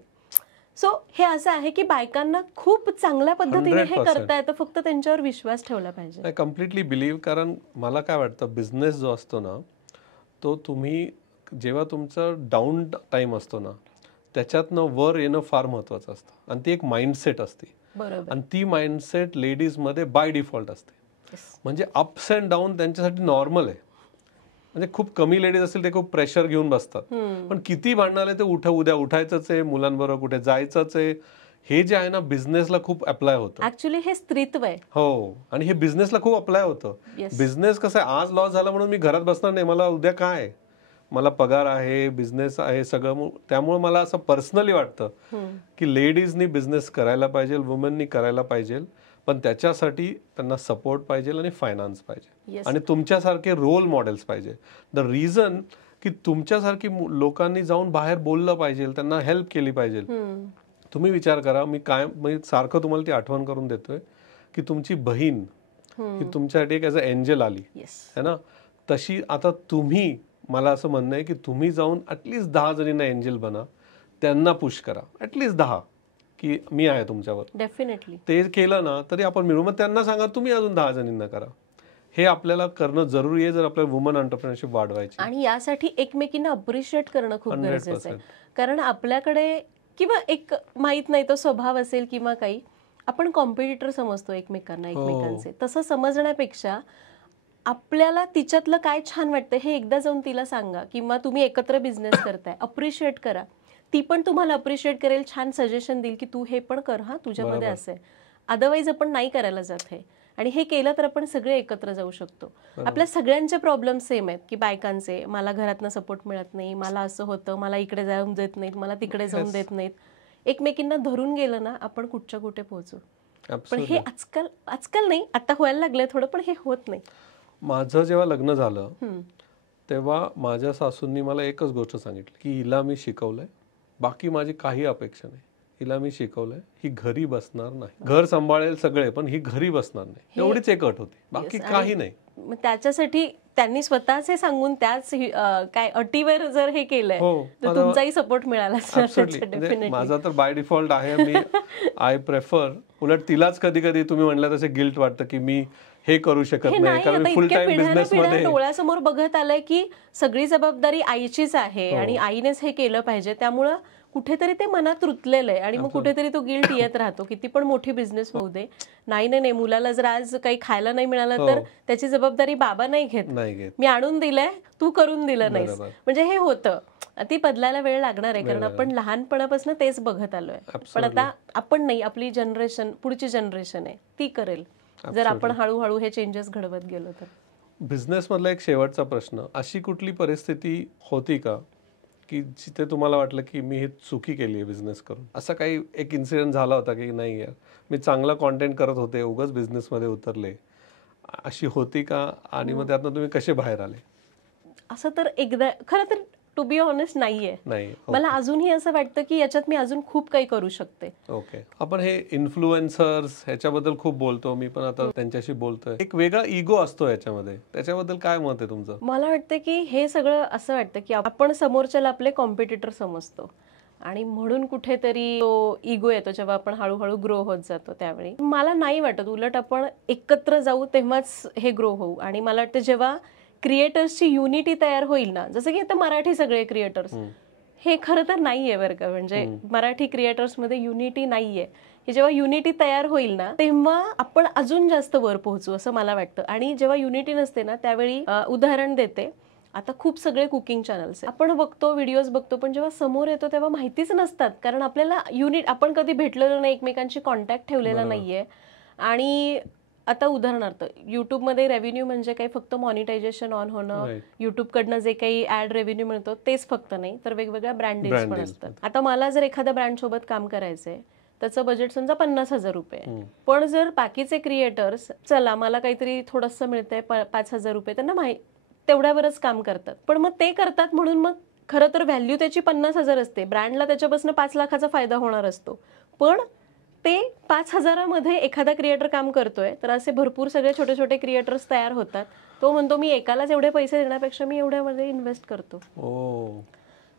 सो हे असं आहे की बायकांना खूप चांगल्या पद्धतीने हे करता येतं, फक्त त्यांच्यावर विश्वास ठेवला पाहिजे. I completely believe. कारण मला काय वाटतं बिझनेस जो असतो ना, तो तुम्ही जेव्हा तुमचा डाऊन टाइम असतो ना त्याच्यातनं वर येणं फार महत्वाचं असतं, आणि ती एक माइंडसेट असते. आणि ती माइंडसेट लेडीज मध्ये बाय डिफॉल्ट असते. म्हणजे अप्स अँड डाऊन त्यांच्यासाठी नॉर्मल आहे. म्हणजे खूप कमी लेडीज असतील ते खूप प्रेशर घेऊन बसतात, पण किती भांडणार आहे ते उद्या उठायचंच आहे, मुलांबरोबर कुठे जायचंच आहे, हे जे आहे ना बिझनेसला खूप अप्लाय होतं. ऍक्च्युली हे स्त्रीत्व आहे. हो, आणि हे बिझनेसला खूप अप्लाय होतं. बिझनेस कसं आहे, आज लॉस झाला म्हणून मी घरात बसणार नाही, मला उद्या काय, मला पगार आहे, बिझनेस आहे सगळं. त्यामुळे मला असं पर्सनली वाटतं की लेडीजनी बिझनेस करायला पाहिजे, वुमेननी करायला पाहिजे, पण त्याच्यासाठी त्यांना सपोर्ट पाहिजे आणि फायनान्स पाहिजे, आणि तुमच्यासारखे रोल मॉडेल्स पाहिजे. द रिझन की तुमच्यासारखी लोकांनी जाऊन बाहेर बोललं पाहिजे, त्यांना हेल्प केली पाहिजे. तुम्ही विचार करा, मी सारखं तुम्हाला ती आठवण करून देतोय की तुमची बहीण ही तुमच्यासाठी एक ॲज अ एंजल आली है ना, तशी आता तुम्ही, मला असं म्हणणं आहे की तुम्ही जाऊन ॲटलिस्ट 10 जणींना एंजल बना, त्यांना पुश करा ॲटलिस्ट 10 की मी आहे तुमच्यावर. डेफिनेटली ते केलं ना तरी आपण मिळू. मग त्यांना सांगा तुम्ही अजून 10 जणींना करा. हे आपल्याला करणं जरुरी आहे जर आपल्याला वुमन एंटरप्रेन्योरशिप वाढवायची. आणि यासाठी एकमेकींना अप्रिशिएट करणं खूप गरजेचं आहे. कारण आपल्याकडे किंवा एक माहित नाही तो स्वभाव असेल किंवा काही, आपण कॉम्पिटिटर समजतो एकमेकांचे. तसं समजण्यापेक्षा आपल्याला तिच्यातलं काय छान वाटतं हे एकदा जाऊन तिला सांगा, किंवा तुम्ही एकत्र बिझनेस करताय, अप्रिशिएट करा. ती पण तुम्हाला अप्रिशिएट करेल, छान सजेशन देईल की तू हे पण कर, हा तुझ्यामध्ये असं आहे. अदरवाईज आपण नाही करायला जात आहे. आणि हे केलं तर आपण सगळे एकत्र जाऊ शकतो. आपल्या सगळ्यांचे प्रॉब्लेम सेम आहेत की बायकांचे, मला घरातनं सपोर्ट मिळत नाही, मला असं होतं, मला इकडे जाऊन देत नाहीत, मला तिकडे जाऊन देत नाहीत. एकमेकींना धरून गेलं ना आपण कुठच्या कुठे पोहोचू. पण हे आजकाल नाही, आता व्हायला लागलंय थोडं, पण हे होत नाही. माझं जेव्हा लग्न झालं तेव्हा माझ्या सासूंनी मला एकच गोष्ट सांगितली की हिला मी शिकवलंय, बाकी माझी काही अपेक्षा नाही. हिला मी शिकवलंय, ही घरी बसणार नाही, घर सांभाळेल सगळे पण ही घरी बसणार नाही, एवढीच एक अट होती, बाकी काही नाही. मग त्याच्यासाठी त्यांनी स्वतःच हे सांगून त्याच काय अटीवर जर हे केलंय तर तुमचाही सपोर्ट मिळाला. माझा तर बाय डिफॉल्ट आहे, मी आय प्रेफर. उलट तिलाच कधी कधी तुम्ही म्हणलं तसे गिल्ट वाटतं की मी हे करू शकत नाही, कारण फुल टाइम बिझनेस मध्ये डोळ्यासमोर बघत आलंय की सगळी जबाबदारी आईचीच आहे आणि आईनेच हे केलं पाहिजे. त्यामुळं कुठेतरी ते मनात रुतलेलं आहे आणि मग कुठेतरी तो गिल्ट येत राहतो. किती पण मोठी बिझनेस होऊ दे, नाही मुलाला जर आज काही खायला नाही मिळालं तर त्याची जबाबदारी बाबा नाही घेत, मी आणून दिलंय, तू करून दिलं नाहीस. म्हणजे हे होतं, ती बदलायला वेळ लागणार आहे, कारण आपण लहानपणापासून तेच बघत आलोय. पण आता आपण नाही, आपली जनरेशन, पुढची जनरेशन आहे ती करेल जर आपण हळूहळू हे चेंजेस घडवत गेलो तर. बिझनेस मधला एक शेवटचा प्रश्न, अशी कुठली परिस्थिती होती का की जिथे तुम्हाला वाटलं की मी हे चुकी केली आहे बिझनेस करून? असा काही एक इन्सिडेंट झाला होता की नाही यार, मी चांगला कॉन्टेंट करत होते, उगाच बिझनेस मध्ये उतरले, अशी होती का? आणि मग त्यातनं तुम्ही कसे बाहेर आले? असं तर एकदा खरं तर टू बी ऑनेस्ट नाहीये. मला अजूनही असं वाटतं की याच्यात मी अजून खूप काही करू शकते. ओके, आपण हे इन्फ्लुएन्सर्स ह्याच्याबद्दल खूप बोलतो, मी पण आता त्यांच्याशी बोलतोय. एक वेगळा इगो असतो याच्यामध्ये, त्याच्याबद्दल काय मत आहे तुमचं? मला वाटतं की हे सगळं असं वाटतं की आपण समोरच्याला आपले कॉम्पिटिटर समजतो आणि म्हणून कुठेतरी तो इगो येतो जेव्हा आपण हळूहळू ग्रो होत जातो. त्यावेळी मला नाही वाटत, उलट आपण एकत्र जाऊ तेव्हाच हे ग्रो होऊ. आणि मला वाटतं जेव्हा क्रिएटर्सची युनिटी तयार होईल ना, जसं की आता मराठी सगळे क्रिएटर्स, हे खरं तर नाहीये बरं का, म्हणजे मराठी क्रिएटर्स मध्ये युनिटी नाहीये. हे जेव्हा युनिटी तयार होईल ना तेव्हा आपण अजून जास्त वर पोहोचू असं मला वाटतं. आणि जेव्हा युनिटी नसते ना त्यावेळी, उदाहरण देते, आता खूप सगळे कुकिंग चॅनल्स आहेत, आपण बघतो, व्हिडिओज बघतो, पण जेव्हा समोर येतो तेव्हा माहितीच नसतात, कारण आपल्याला आपण कधी भेटलेलो नाही, एकमेकांशी कॉन्टॅक्ट ठेवलेला नाहीये. आणि आता उदाहरणार्थ युट्यूबमध्ये रेव्हेन्यू म्हणजे काही फक्त मॉनिटायझेशन ऑन होणं, युट्यूबकडनं जे काही ऍड रेव्हेन्यू मिळतो तेच फक्त नाही, तर वेगवेगळ्या ब्रँड डील्स पण असतात. आता मला जर एखाद्या ब्रँड सोबत काम करायचंय, त्याचं बजेट समजा 50,000 रुपये, पण जर बाकीचे क्रिएटर्स, चला मला काहीतरी थोडंसं मिळतंय 5,000 रुपये, त्यांना तेवढ्यावरच काम करतात. पण मग ते करतात म्हणून मग खरं तर व्हॅल्यू त्याची 50,000 असते, ब्रँडला त्याच्यापासून 5 लाखाचा फायदा होणार असतो. पण ते 5,000मध्ये एखादा क्रिएटर काम करतोय, तर असे भरपूर सगळे छोटे छोटे क्रिएटर्स तयार होतात. तो म्हणतो मी एकालाच एवढे पैसे देण्यापेक्षा मी एवढ्यामध्ये इन्व्हेस्ट करतो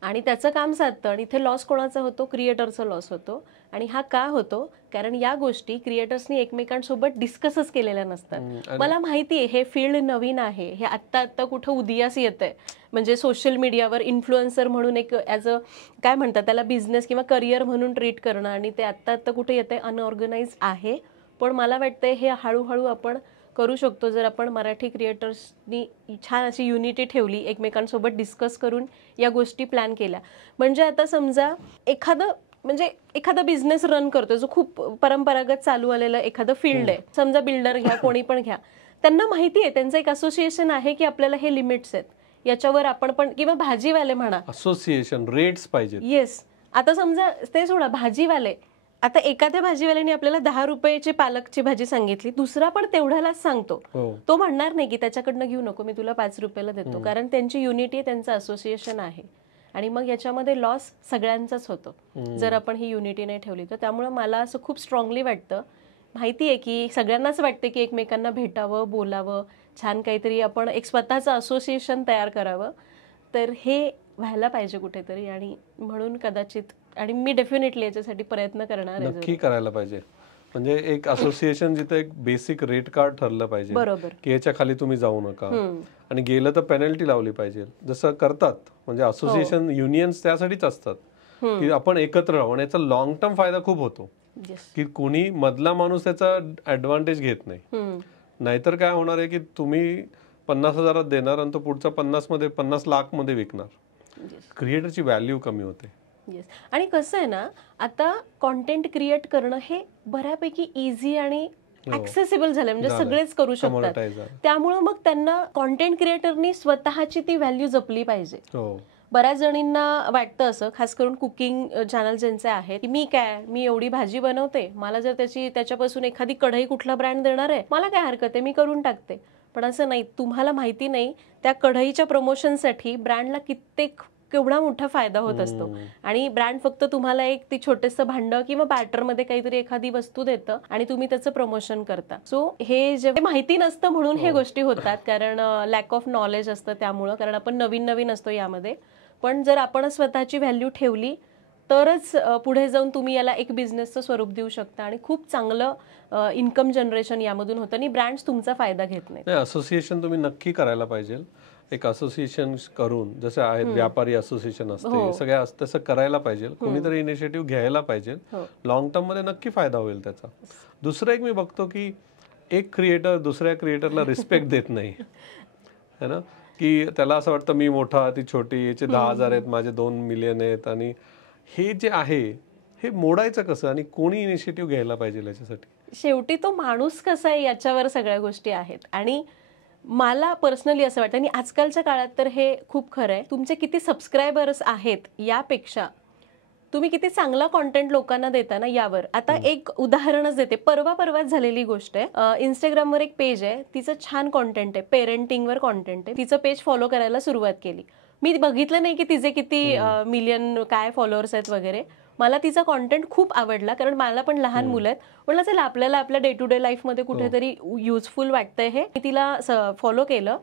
आणि त्याचं काम साधतं. आणि इथे लॉस कोणाचा होतो? क्रिएटरचा लॉस होतो. आणि हा का होतो? कारण या गोष्टी क्रिएटर्सनी एकमेकांसोबत डिस्कसच केलेल्या नसतात. मला माहिती आहे हे फील्ड नवीन आहे, हे आत्ता कुठं उदयास येतंय, म्हणजे सोशल मीडियावर इन्फ्लुएन्सर म्हणून एक ॲज अ काय म्हणतात त्याला, बिझनेस किंवा करिअर म्हणून ट्रीट करणं, आणि ते आत्ता कुठे येतंय, अनऑर्गनाइज आहे. पण मला वाटतंय हे हळूहळू आपण करू शकतो जर आपण मराठी क्रिएटर्सनी छान अशी युनिटी ठेवली, एकमेकांसोबत डिस्कस करून या गोष्टी प्लॅन केल्या. म्हणजे आता समजा एखादा बिझनेस रन करतो जो खूप परंपरागत चालू आलेलं एखादं फील्ड आहे, समजा बिल्डर घ्या, कोणी पण घ्या, त्यांना माहिती आहे, त्यांचं एक असोसिएशन आहे की आपल्याला हे लिमिट्स आहेत, याच्यावर आपण पण, किंवा भाजीवाले म्हणा, असोसिएशन रेट्स पाहिजे. येस, आता समजा ते सोडा, भाजीवाले, आता एखाद्या भाजीवाल्याने आपल्याला 10 रुपयाची पालकची भाजी सांगितली, दुसरा पण तेवढ्यालाच सांगतो, तो म्हणणार नाही की त्याच्याकडनं घेऊ नको, मी तुला 5 रुपयाला देतो, कारण त्यांची युनिटी, त्यांचं असोसिएशन आहे. आणि मग याच्यामध्ये लॉस सगळ्यांचाच होतो जर आपण ही युनिटी नाही ठेवली तर. त्यामुळे मला असं खूप स्ट्रॉंगली वाटतं, माहिती आहे की सगळ्यांनाच वाटतं की एकमेकांना भेटावं, बोलावं, छान काहीतरी आपण एक स्वतःचं असोसिएशन तयार करावं, तर हे व्हायला पाहिजे कुठेतरी. आणि म्हणून कदाचित, आणि मी डेफिनेटली याच्यासाठी प्रयत्न करणार आहे, नक्की करायला पाहिजे. म्हणजे एक असोसिएशन जिथे एक बेसिक रेट कार्ड ठरलं पाहिजे, बरोबर, की याच्या खाली तुम्ही जाऊ नका, आणि गेलं तर पेनल्टी लावली पाहिजे, जसं करतात. म्हणजे असोसिएशन युनियन्स त्यासाठीच असतात की आपण एकत्र राहू, आणि याचा लॉंग टर्म फायदा खूप होतो, की कोणी मधला माणूस त्याचा ऍडव्हान्टेज घेत नाही. नाहीतर काय होणार आहे की तुम्ही 50,000 देणार आणि तो पुढचा 50 लाख मध्ये विकणार, क्रिएटरची व्हॅल्यू कमी होते. येस. आणि कसं आहे ना, आता कॉन्टेंट क्रिएट करणं हे बऱ्यापैकी इझी आणि ऍक्सेसिबल झालंय, म्हणजे सगळेच करू शकतात. त्यामुळे मग त्यांना कॉन्टेंट क्रिएटरनी स्वतःची ती व्हॅल्यू जपली पाहिजे. बऱ्याच जणींना वाटतं असं, खास करून कुकिंग चॅनल ज्यांचे आहेत, की मी एवढी भाजी बनवते, मला जर त्याच्यापासून एखादी कढई कुठला ब्रँड देणार आहे, मला काय हरकत आहे, मी करून टाकते. पण असं नाही. तुम्हाला माहिती नाही त्या कढईच्या प्रमोशनसाठी ब्रँडला केवढा मोठा फायदा होत असतो. आणि ब्रँड फक्त तुम्हाला एक ती छोटंसं भांडं किंवा बॅटरमध्ये काहीतरी एखादी वस्तू देतं आणि तुम्ही त्याचं प्रमोशन करता. सो हे जे माहिती नसतं म्हणून हे गोष्टी होतात, कारण लॅक ऑफ नॉलेज असतं त्यामुळं, कारण आपण नवीन असतो यामध्ये. पण जर आपण स्वतःची व्हॅल्यू ठेवली तरच पुढे जाऊन तुम्ही याला एक बिझनेसचं स्वरूप देऊ शकता आणि खूप चांगलं इन्कम जनरेशन यामधून होतं आणि ब्रँड्स तुमचा फायदा घेत नाही. असोसिएशन तुम्ही नक्की करायला पाहिजे. एक असोसिएशन करून, जसे आहेत व्यापारी असोसिएशन असते, सगळ्या तसं करायला पाहिजे. कोणीतरी इनिशिएटिव्ह घ्यायला पाहिजे. लॉंग टर्म मध्ये नक्की फायदा होईल त्याचा. दुसरं एक मी बघतो की एक क्रिएटर दुसऱ्या क्रिएटरला रिस्पेक्ट देत नाही, है ना, की त्याला असं वाटतं मी मोठा, ती छोटी, याचे 10,000 आहेत, माझे 2 मिलियन आहेत. आणि हे जे आहे हे मोडायचं कसं आणि कोणी इनिशिएटिव्ह घ्यायला पाहिजे याच्यासाठी? शेवटी तो माणूस कसा आहे याच्यावर सगळ्या गोष्टी आहेत. आणि मला पर्सनली असं वाटतं, आणि आजकालच्या काळात तर हे खूप खरं आहे, तुमचे किती सबस्क्रायबर्स आहेत यापेक्षा तुम्ही किती चांगला कॉन्टेंट लोकांना देता ना यावर. आता एक उदाहरणच देते, परवाच झालेली गोष्ट आहे. इंस्टाग्रामवर एक पेज आहे, तिचं छान कॉन्टेंट आहे, पेरेंटिंगवर कॉन्टेंट आहे. तिचं पेज फॉलो करायला सुरुवात केली. मी बघितलं नाही की तिचे किती मिलियन काय फॉलोअर्स आहेत वगैरे. मला तिचा कॉन्टेंट खूप आवडला, कारण मला पण लहान मुलं आहेत. म्हणलं चला आपल्याला आपल्या डे टू डे लाईफमध्ये कुठेतरी युजफुल वाटतंय हे. मी तिला फॉलो केलं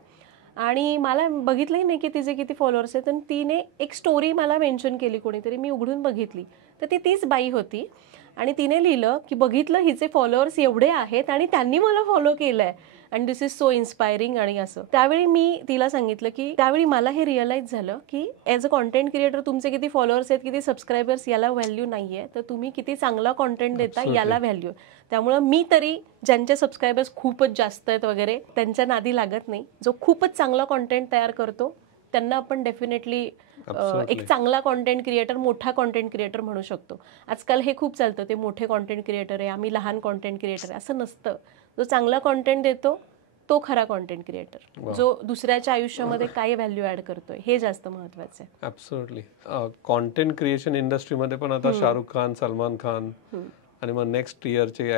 आणि मला बघितलंही नाही की तिचे किती फॉलोअर्स आहेत. आणि तिने एक स्टोरी मला मेन्शन केली कोणीतरी, मी उघडून बघितली तर ती तीच बाई होती. आणि तिने लिहिलं की बघितलं हिचे फॉलोअर्स एवढे आहेत आणि त्यांनी मला फॉलो केलंय आणि दिस इज सो इन्स्पायरिंग. आणि असं त्यावेळी मी तिला सांगितलं की त्यावेळी मला हे रिअलाइज झालं की ॲज अ कॉन्टेंट क्रिएटर तुमचे किती फॉलोअर्स आहेत, किती सबस्क्रायबर्स याला व्हॅल्यू नाहीये, तर तुम्ही किती चांगला कॉन्टेंट देता याला व्हॅल्यू. त्यामुळं मी तरी ज्यांचे सबस्क्रायबर्स खूपच जास्त आहेत वगैरे त्यांच्या नादी लागत नाही. जो खूपच चांगला कॉन्टेंट तयार करतो त्यांना आपण डेफिनेटली एक चांगला कॉन्टेंट क्रिएटर, मोठा कॉन्टेंट क्रिएटर म्हणू शकतो. आजकाल हे खूप चालतं, ते मोठे कॉन्टेंट क्रिएटर आहे, आम्ही लहान कॉन्टेंट क्रिएटर आहे, असं नसतं. जो चांगला कॉन्टेंट देतो तो खरा कॉन्टेंट क्रिएटर, जो दुसऱ्याच्या आयुष्यामध्ये काय व्हॅल्यू ऍड करतोय हे जास्त महत्वाचं आहे. ऍब्सोल्युटली. कॉन्टेंट क्रिएशन इंडस्ट्रीमध्ये पण आता शाहरुख खान, सलमान खान आणि मग नेक्स्ट इयरचे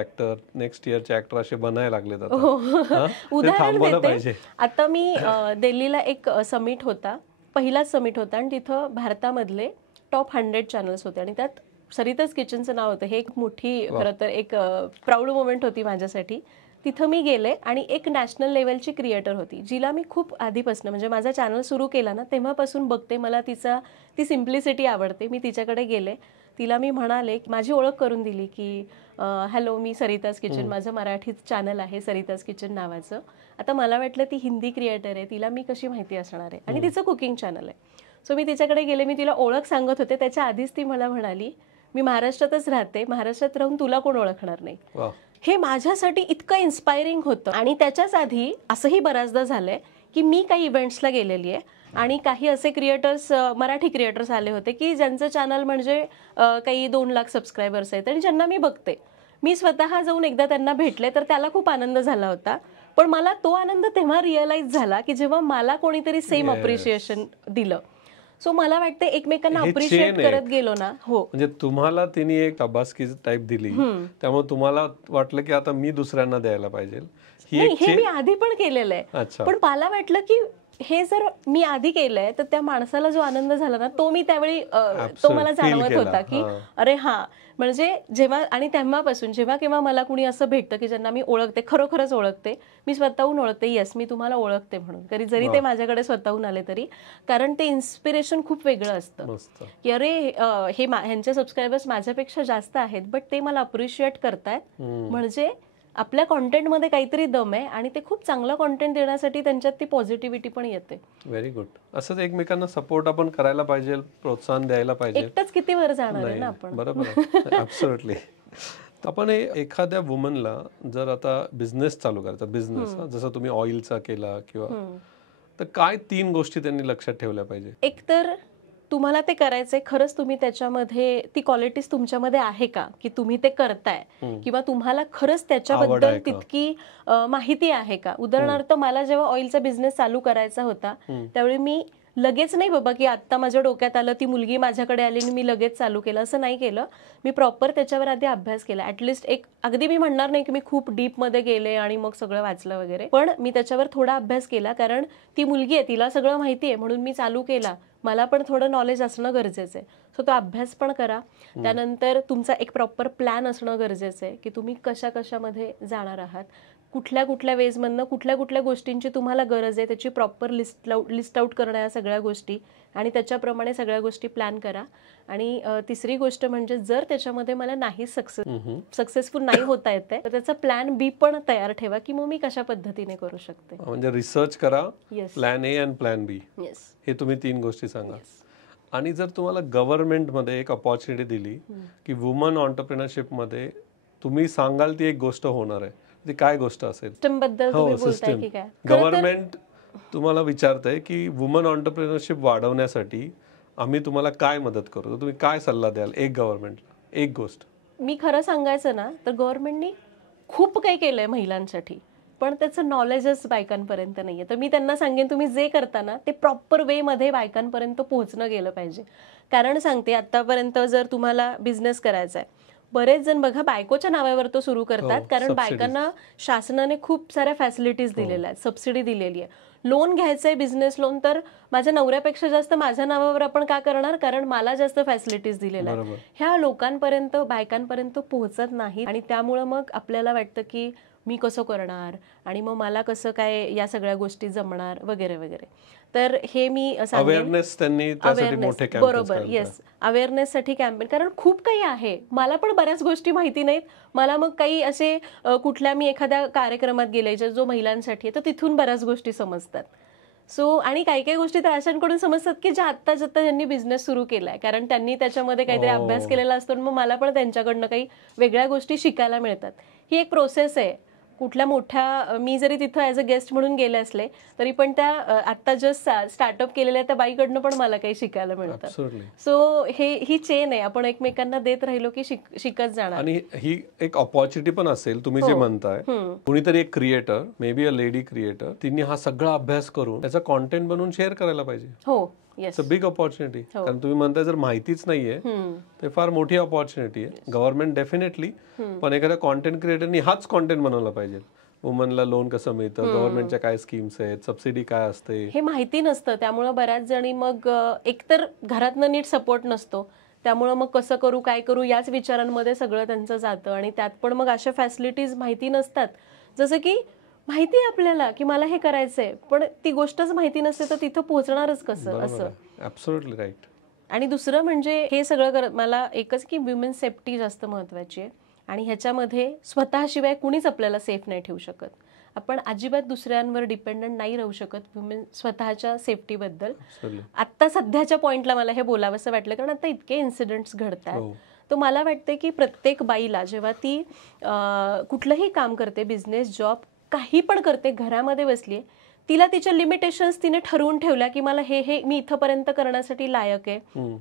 ऍक्टर असे बनायला लागले जातात. उदाहरण देते, आता मी दिल्लीला एक समिट होता, पहिलाच समिट होता आणि तिथं भारतामधले टॉप 100 चॅनल्स होते आणि त्यात सरिताज किचनचं नाव होतं. हे एक मोठी खरं तर एक प्राऊड मोमेंट होती माझ्यासाठी. तिथं मी गेले आणि एक नॅशनल लेवलची क्रिएटर होती, जिला मी खूप आधीपासून, म्हणजे माझा चॅनल सुरू केला ना तेव्हापासून बघते. मला ती सिम्प्लिसिटी आवडते. मी तिच्याकडे गेले, तिला मी म्हणाले, माझी ओळख करून दिली की हॅलो मी सरिताज किचन, माझं मराठीत चॅनल आहे सरिताज किचन नावाचं. आता मला वाटलं ती हिंदी क्रिएटर आहे, तिला मी कशी माहिती असणार आहे, आणि तिचं कुकिंग चॅनल आहे. सो मी तिच्याकडे गेले, मी तिला ओळख सांगत होते. त्याच्या आधीच ती मला म्हणाली मी महाराष्ट्रातच राहते, महाराष्ट्रात राहून तुला कोण ओळखणार नाही. हे माझ्यासाठी इतकं इन्स्पायरिंग होतं. आणि त्याच्याच आधी असंही बऱ्याचदा झालंय की मी काही इव्हेंट्सला गेलेली आहे आणि काही असे क्रिएटर्स, मराठी क्रिएटर्स आले होते की ज्यांचं चॅनल म्हणजे काही 2 लाख सबस्क्रायबर्स आहेत आणि ज्यांना मी बघते. मी स्वतः जाऊन एकदा त्यांना भेटले तर त्याला खूप आनंद झाला होता. पण मला तो आनंद तेव्हा रिअलाइज झाला की जेव्हा मला कोणीतरी सेम अप्रिशिएशन दिलं. सो मला वाटतं एकमेकांना अप्रिशिएट करत गेलो ना. हो, म्हणजे तुम्हाला तिने एक अब्बासकी टाईप दिली, त्यामुळे तुम्हाला वाटलं की आता मी दुसऱ्यांना द्यायला पाहिजे. हे मी आधी पण केलेलं आहे, पण मला वाटलं की हे जर मी आधी केलंय तर त्या माणसाला जो आनंद झाला ना तो मी त्यावेळी तो मला जाणवत होता की अरे हा, म्हणजे जेव्हा आणि तेव्हापासून जेव्हा केव्हा मला कुणी असं भेटतं की ज्यांना मी ओळखते, खरोखरच ओळखते, मी स्वतःहून ओळखते, येस मी तुम्हाला ओळखते म्हणून, जरी ते माझ्याकडे स्वतःहून आले तरी, कारण ते इन्स्पिरेशन खूप वेगळं असतं की अरे हे ह्यांचे सबस्क्रायबर्स माझ्यापेक्षा जास्त आहेत बट ते मला अप्रिशिएट करतायत, म्हणजे आपल्या कॉन्टेंटमध्ये काहीतरी दम आहे आणि ते खूप चांगला कॉन्टेंट देण्यासाठी त्यांच्यात ती पॉझिटिव्हिटी पण येते. Very good. असंच एकमेकांना सपोर्ट आपण करायला पाहिजे, प्रोत्साहन द्यायला पाहिजे. एकटाच किती वर जाणार आहे ना आपण. बरोबर, ऍब्सोल्युटली. आपण एखाद्या वुमनला जर आता बिझनेस चालू करायचा, बिझनेस जसं तुम्ही ऑइलचा केला किंवा, तर काय 3 गोष्टी त्यांनी लक्षात ठेवल्या पाहिजे? एक तर तुम्हाला ते करायचंय, खरंच तुम्ही त्याच्यामध्ये ती क्वालिटीज तुमच्यामध्ये आहे का, की तुम्ही ते करताय, किंवा तुम्हाला खरंच त्याच्याबद्दल तितकी माहिती आहे का. उदाहरणार्थ मला जेव्हा ऑइलचा बिझनेस चालू करायचा होता त्यावेळी मी लगेच नाही बाबा की आता माझ्या डोक्यात आलं, ती मुलगी माझ्याकडे आली आणि मी लगेच चालू केलं, असं नाही केलं. मी प्रॉपर त्याच्यावर आधी अभ्यास केला. ॲटलिस्ट एक अगदी मी म्हणणार नाही की मी खूप डीपमध्ये गेले आणि मग सगळं वाचलं वगैरे, पण मी त्याच्यावर थोडा अभ्यास केला. कारण ती मुलगी आहे, तिला सगळं माहिती आहे म्हणून मी चालू केला. मला पण थोडं नॉलेज असणं गरजेचं आहे. सो तो अभ्यास पण करा. त्यानंतर तुमचा एक प्रॉपर प्लॅन असणं गरजेचं आहे की तुम्ही कशा कशामध्ये जाणार आहात, कुठल्या कुठल्या वेजमधनं कुठल्या कुठल्या गोष्टींची तुम्हाला गरज आहे त्याची प्रॉपर लिस्ट आउट करणं या सगळ्या गोष्टी, आणि त्याच्याप्रमाणे सगळ्या गोष्टी प्लॅन करा. आणि तिसरी गोष्ट म्हणजे जर त्याच्यामध्ये मला नाही सक्सेसफुल नाही होता येते तर त्याचा प्लॅन बी पण तयार ठेवा की मग मी कशा पद्धतीने करू शकते. म्हणजे रिसर्च करा, प्लॅन ए आणि प्लॅन बी, हे तुम्ही 3 गोष्टी सांगा. आणि जर तुम्हाला गव्हर्नमेंटमध्ये एक अपॉर्च्युनिटी दिली की वुमन ऑन्टरप्रिनरशिपमध्ये तुम्ही सांगाल ती एक गोष्ट होणार आहे, ती काय गोष्ट असेल? सिस्टम. गव्हर्नमेंट तुम्हाला विचारतंय की वुमन ऑन्टरप्रिनरशिप वाढवण्यासाठी आम्ही तुम्हाला काय मदत करू, तर तुम्ही काय सल्ला द्याल एक गव्हर्नमेंटला, एक गोष्ट? मी खरं सांगायचं ना तर गव्हर्नमेंटनी खूप काही केलंय महिलांसाठी, पण त्याचं नॉलेजच बायकांपर्यंत नाहीये. तर मी त्यांना सांगेन तुम्ही जे करता ना ते प्रॉपर वे मध्ये बायकांपर्यंत पोहोचणं गेलं पाहिजे. कारण सांगते, आतापर्यंत जर तुम्हाला बिझनेस करायचा आहे, बरेच जण बघा बायकोच्या नावावर तो सुरू करतात. कारण बायकांना शासनाने खूप साऱ्या फॅसिलिटीज दिलेल्या आहेत, सबसिडी दिलेली आहे. लोन घ्यायचंय, बिझनेस लोन, तर माझ्या नवऱ्यापेक्षा जास्त माझ्या नावावर आपण का करणार, कारण मला जास्त फॅसिलिटीज दिलेल्या आहेत. ह्या लोकांपर्यंत बायकांपर्यंत पोहोचत नाही आणि त्यामुळं मग आपल्याला वाटतं की मी कसं करणार आणि मग मला कसं काय या सगळ्या गोष्टी जमणार वगैरे वगैरे. तर हे मी अवेअरनेस त्यांनी त्यासाठी मोठे कॅम्पेन. बरोबर, येस, अवेअरनेससाठी कॅम्पेन. कारण खूप काही आहे, मला पण बऱ्याच गोष्टी माहिती नाहीत. मला मग काही असे कुठल्या मी एखाद्या कार्यक्रमात गेले जो महिलांसाठी आहे तर तिथून बऱ्याच गोष्टी समजतात. सो आणि काही काही गोष्टी तर अशांकडून समजतात की ज्या आत्ता ज्यांनी बिझनेस सुरू केलाय, कारण त्यांनी त्याच्यामध्ये काहीतरी अभ्यास केलेला असतो. मग मला पण त्यांच्याकडनं काही वेगळ्या गोष्टी शिकायला मिळतात. ही एक प्रोसेस आहे. कुठल्या मोठ्या, मी जरी तिथं ॲज अ गेस्ट म्हणून गेले असले तरी पण त्या आत्ता जस्ट स्टार्टअप केलेल्या त्या बाईकडनं पण मला काही शिकायला मिळतं. सो ही चेन आहे, आपण एकमेकांना देत राहिलो की शिकत जाणार. आणि ही एक ऑपॉर्च्युनिटी पण असेल. तुम्ही जे म्हणताय, कुणीतरी एक creator, may be a lady creator, तिने हा सगळा अभ्यास करून त्याचा कॉन्टेंट बनवून शेअर करायला पाहिजे. हो, इट्स अ बिग ऑपॉर्च्युनिटी. कारण तुम्ही म्हणताय जर माहितीच नाहीये ते फार मोठी ऑपॉर्च्युनिटी आहे. गव्हर्नमेंट डेफिनेटली, पण एखाद्या कॉन्टेंट क्रिएटरनी हाच कॉन्टेंट बनवला पाहिजे. वुमनला लोन कसं मिळतं, गव्हर्नमेंटच्या काय स्कीम्स आहेत, सबसिडी काय असते, हे माहिती नसतं. त्यामुळे बऱ्याच जणी मग एकतर घरातनं नीट सपोर्ट नसतो, त्यामुळं मग कसं करू काय करू याच विचारांमध्ये सगळं त्यांचं जातं. आणि त्यात पण मग अशा फॅसिलिटीज माहिती नसतात. जसं की माहिती आहे आपल्याला की मला हे करायचंय, पण ती गोष्टच माहिती नसते तर तिथं पोहोचणारच कसं, असं. Absolutely right. आणि दुसरं म्हणजे हे सगळं मला एकच की वुमेन सेफ्टी जास्त महत्वाची आहे. आणि ह्याच्यामध्ये स्वतःशिवाय कुणीच आपल्याला सेफ नाही ठेवू शकत. आपण अजिबात दुसऱ्यांवर डिपेंडंट नाही राहू शकत वुमेन स्वतःच्या सेफ्टीबद्दल. आत्ता सध्याच्या पॉइंटला मला हे बोलावंसं वाटलं, कारण आता इतके इन्सिडेंट्स घडतात. तर मला वाटतं की प्रत्येक बाईला जेव्हा ती कुठलंही काम करते, बिझनेस, जॉब, काही पण करते, घरामध्ये बसली, तिला तिच्या लिमिटेशन्स तिने ठरवून ठेवल्या की मला हे मी इथंपर्यंत करण्यासाठी लायक आहे.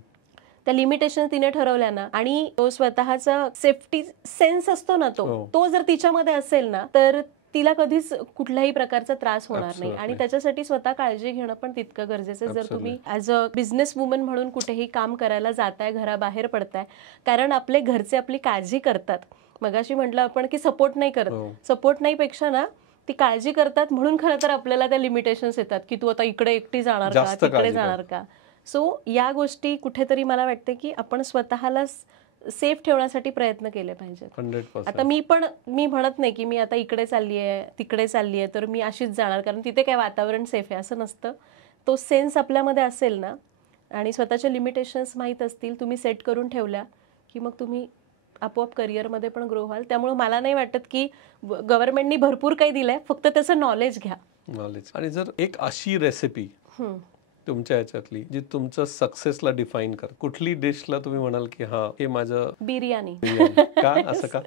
त्या लिमिटेशन तिने ठरवल्या ना, आणि तो स्वतःचा सेफ्टी सेन्स असतो ना, तो जर तिच्यामध्ये असेल ना, तर तिला कधीच कुठल्याही प्रकारचा त्रास होणार नाही. आणि त्याच्यासाठी स्वतः काळजी घेणं पण तितकं गरजेचं आहे. जर तुम्ही ऍज अ बिझनेस वुमन म्हणून कुठेही काम करायला जाताय, घराबाहेर पडताय, कारण आपले घरचे आपली काळजी करतात. मगाशी म्हटलं आपण की सपोर्ट नाही करत, सपोर्ट नाही पेक्षा ना ती काळजी करतात, म्हणून खरं तर आपल्याला त्या लिमिटेशन्स येतात की तू आता इकडे एकटी जाणार का, तिकडे जाणार का. सो या गोष्टी कुठेतरी मला वाटते की आपण स्वतःला सेफ ठेवण्यासाठी प्रयत्न केले पाहिजेत. 100%. आता मी म्हणत नाही की मी आता इकडे चालली आहे तिकडे चालली आहे तर मी अशीच जाणार कारण तिथे काय वातावरण सेफ आहे, असं नसतं. तो सेन्स आपल्यामध्ये असेल ना आणि स्वतःच्या लिमिटेशन्स माहीत असतील, तुम्ही सेट करून ठेवल्या की मग तुम्ही आपोआप करिअरमध्ये पण ग्रो व्हाल. त्यामुळे मला नाही वाटत की गव्हर्नमेंटनी भरपूर काही दिलंय, फक्त त्याचं नॉलेज घ्या. नॉलेज. आणि जर एक अशी रेसिपी तुमच्या याच्यातली जी तुमचं सक्सेसला डिफाईन कर, कुठली डिशला तुम्ही म्हणाल की हा हे माझं? बिर्याणी. का असं का?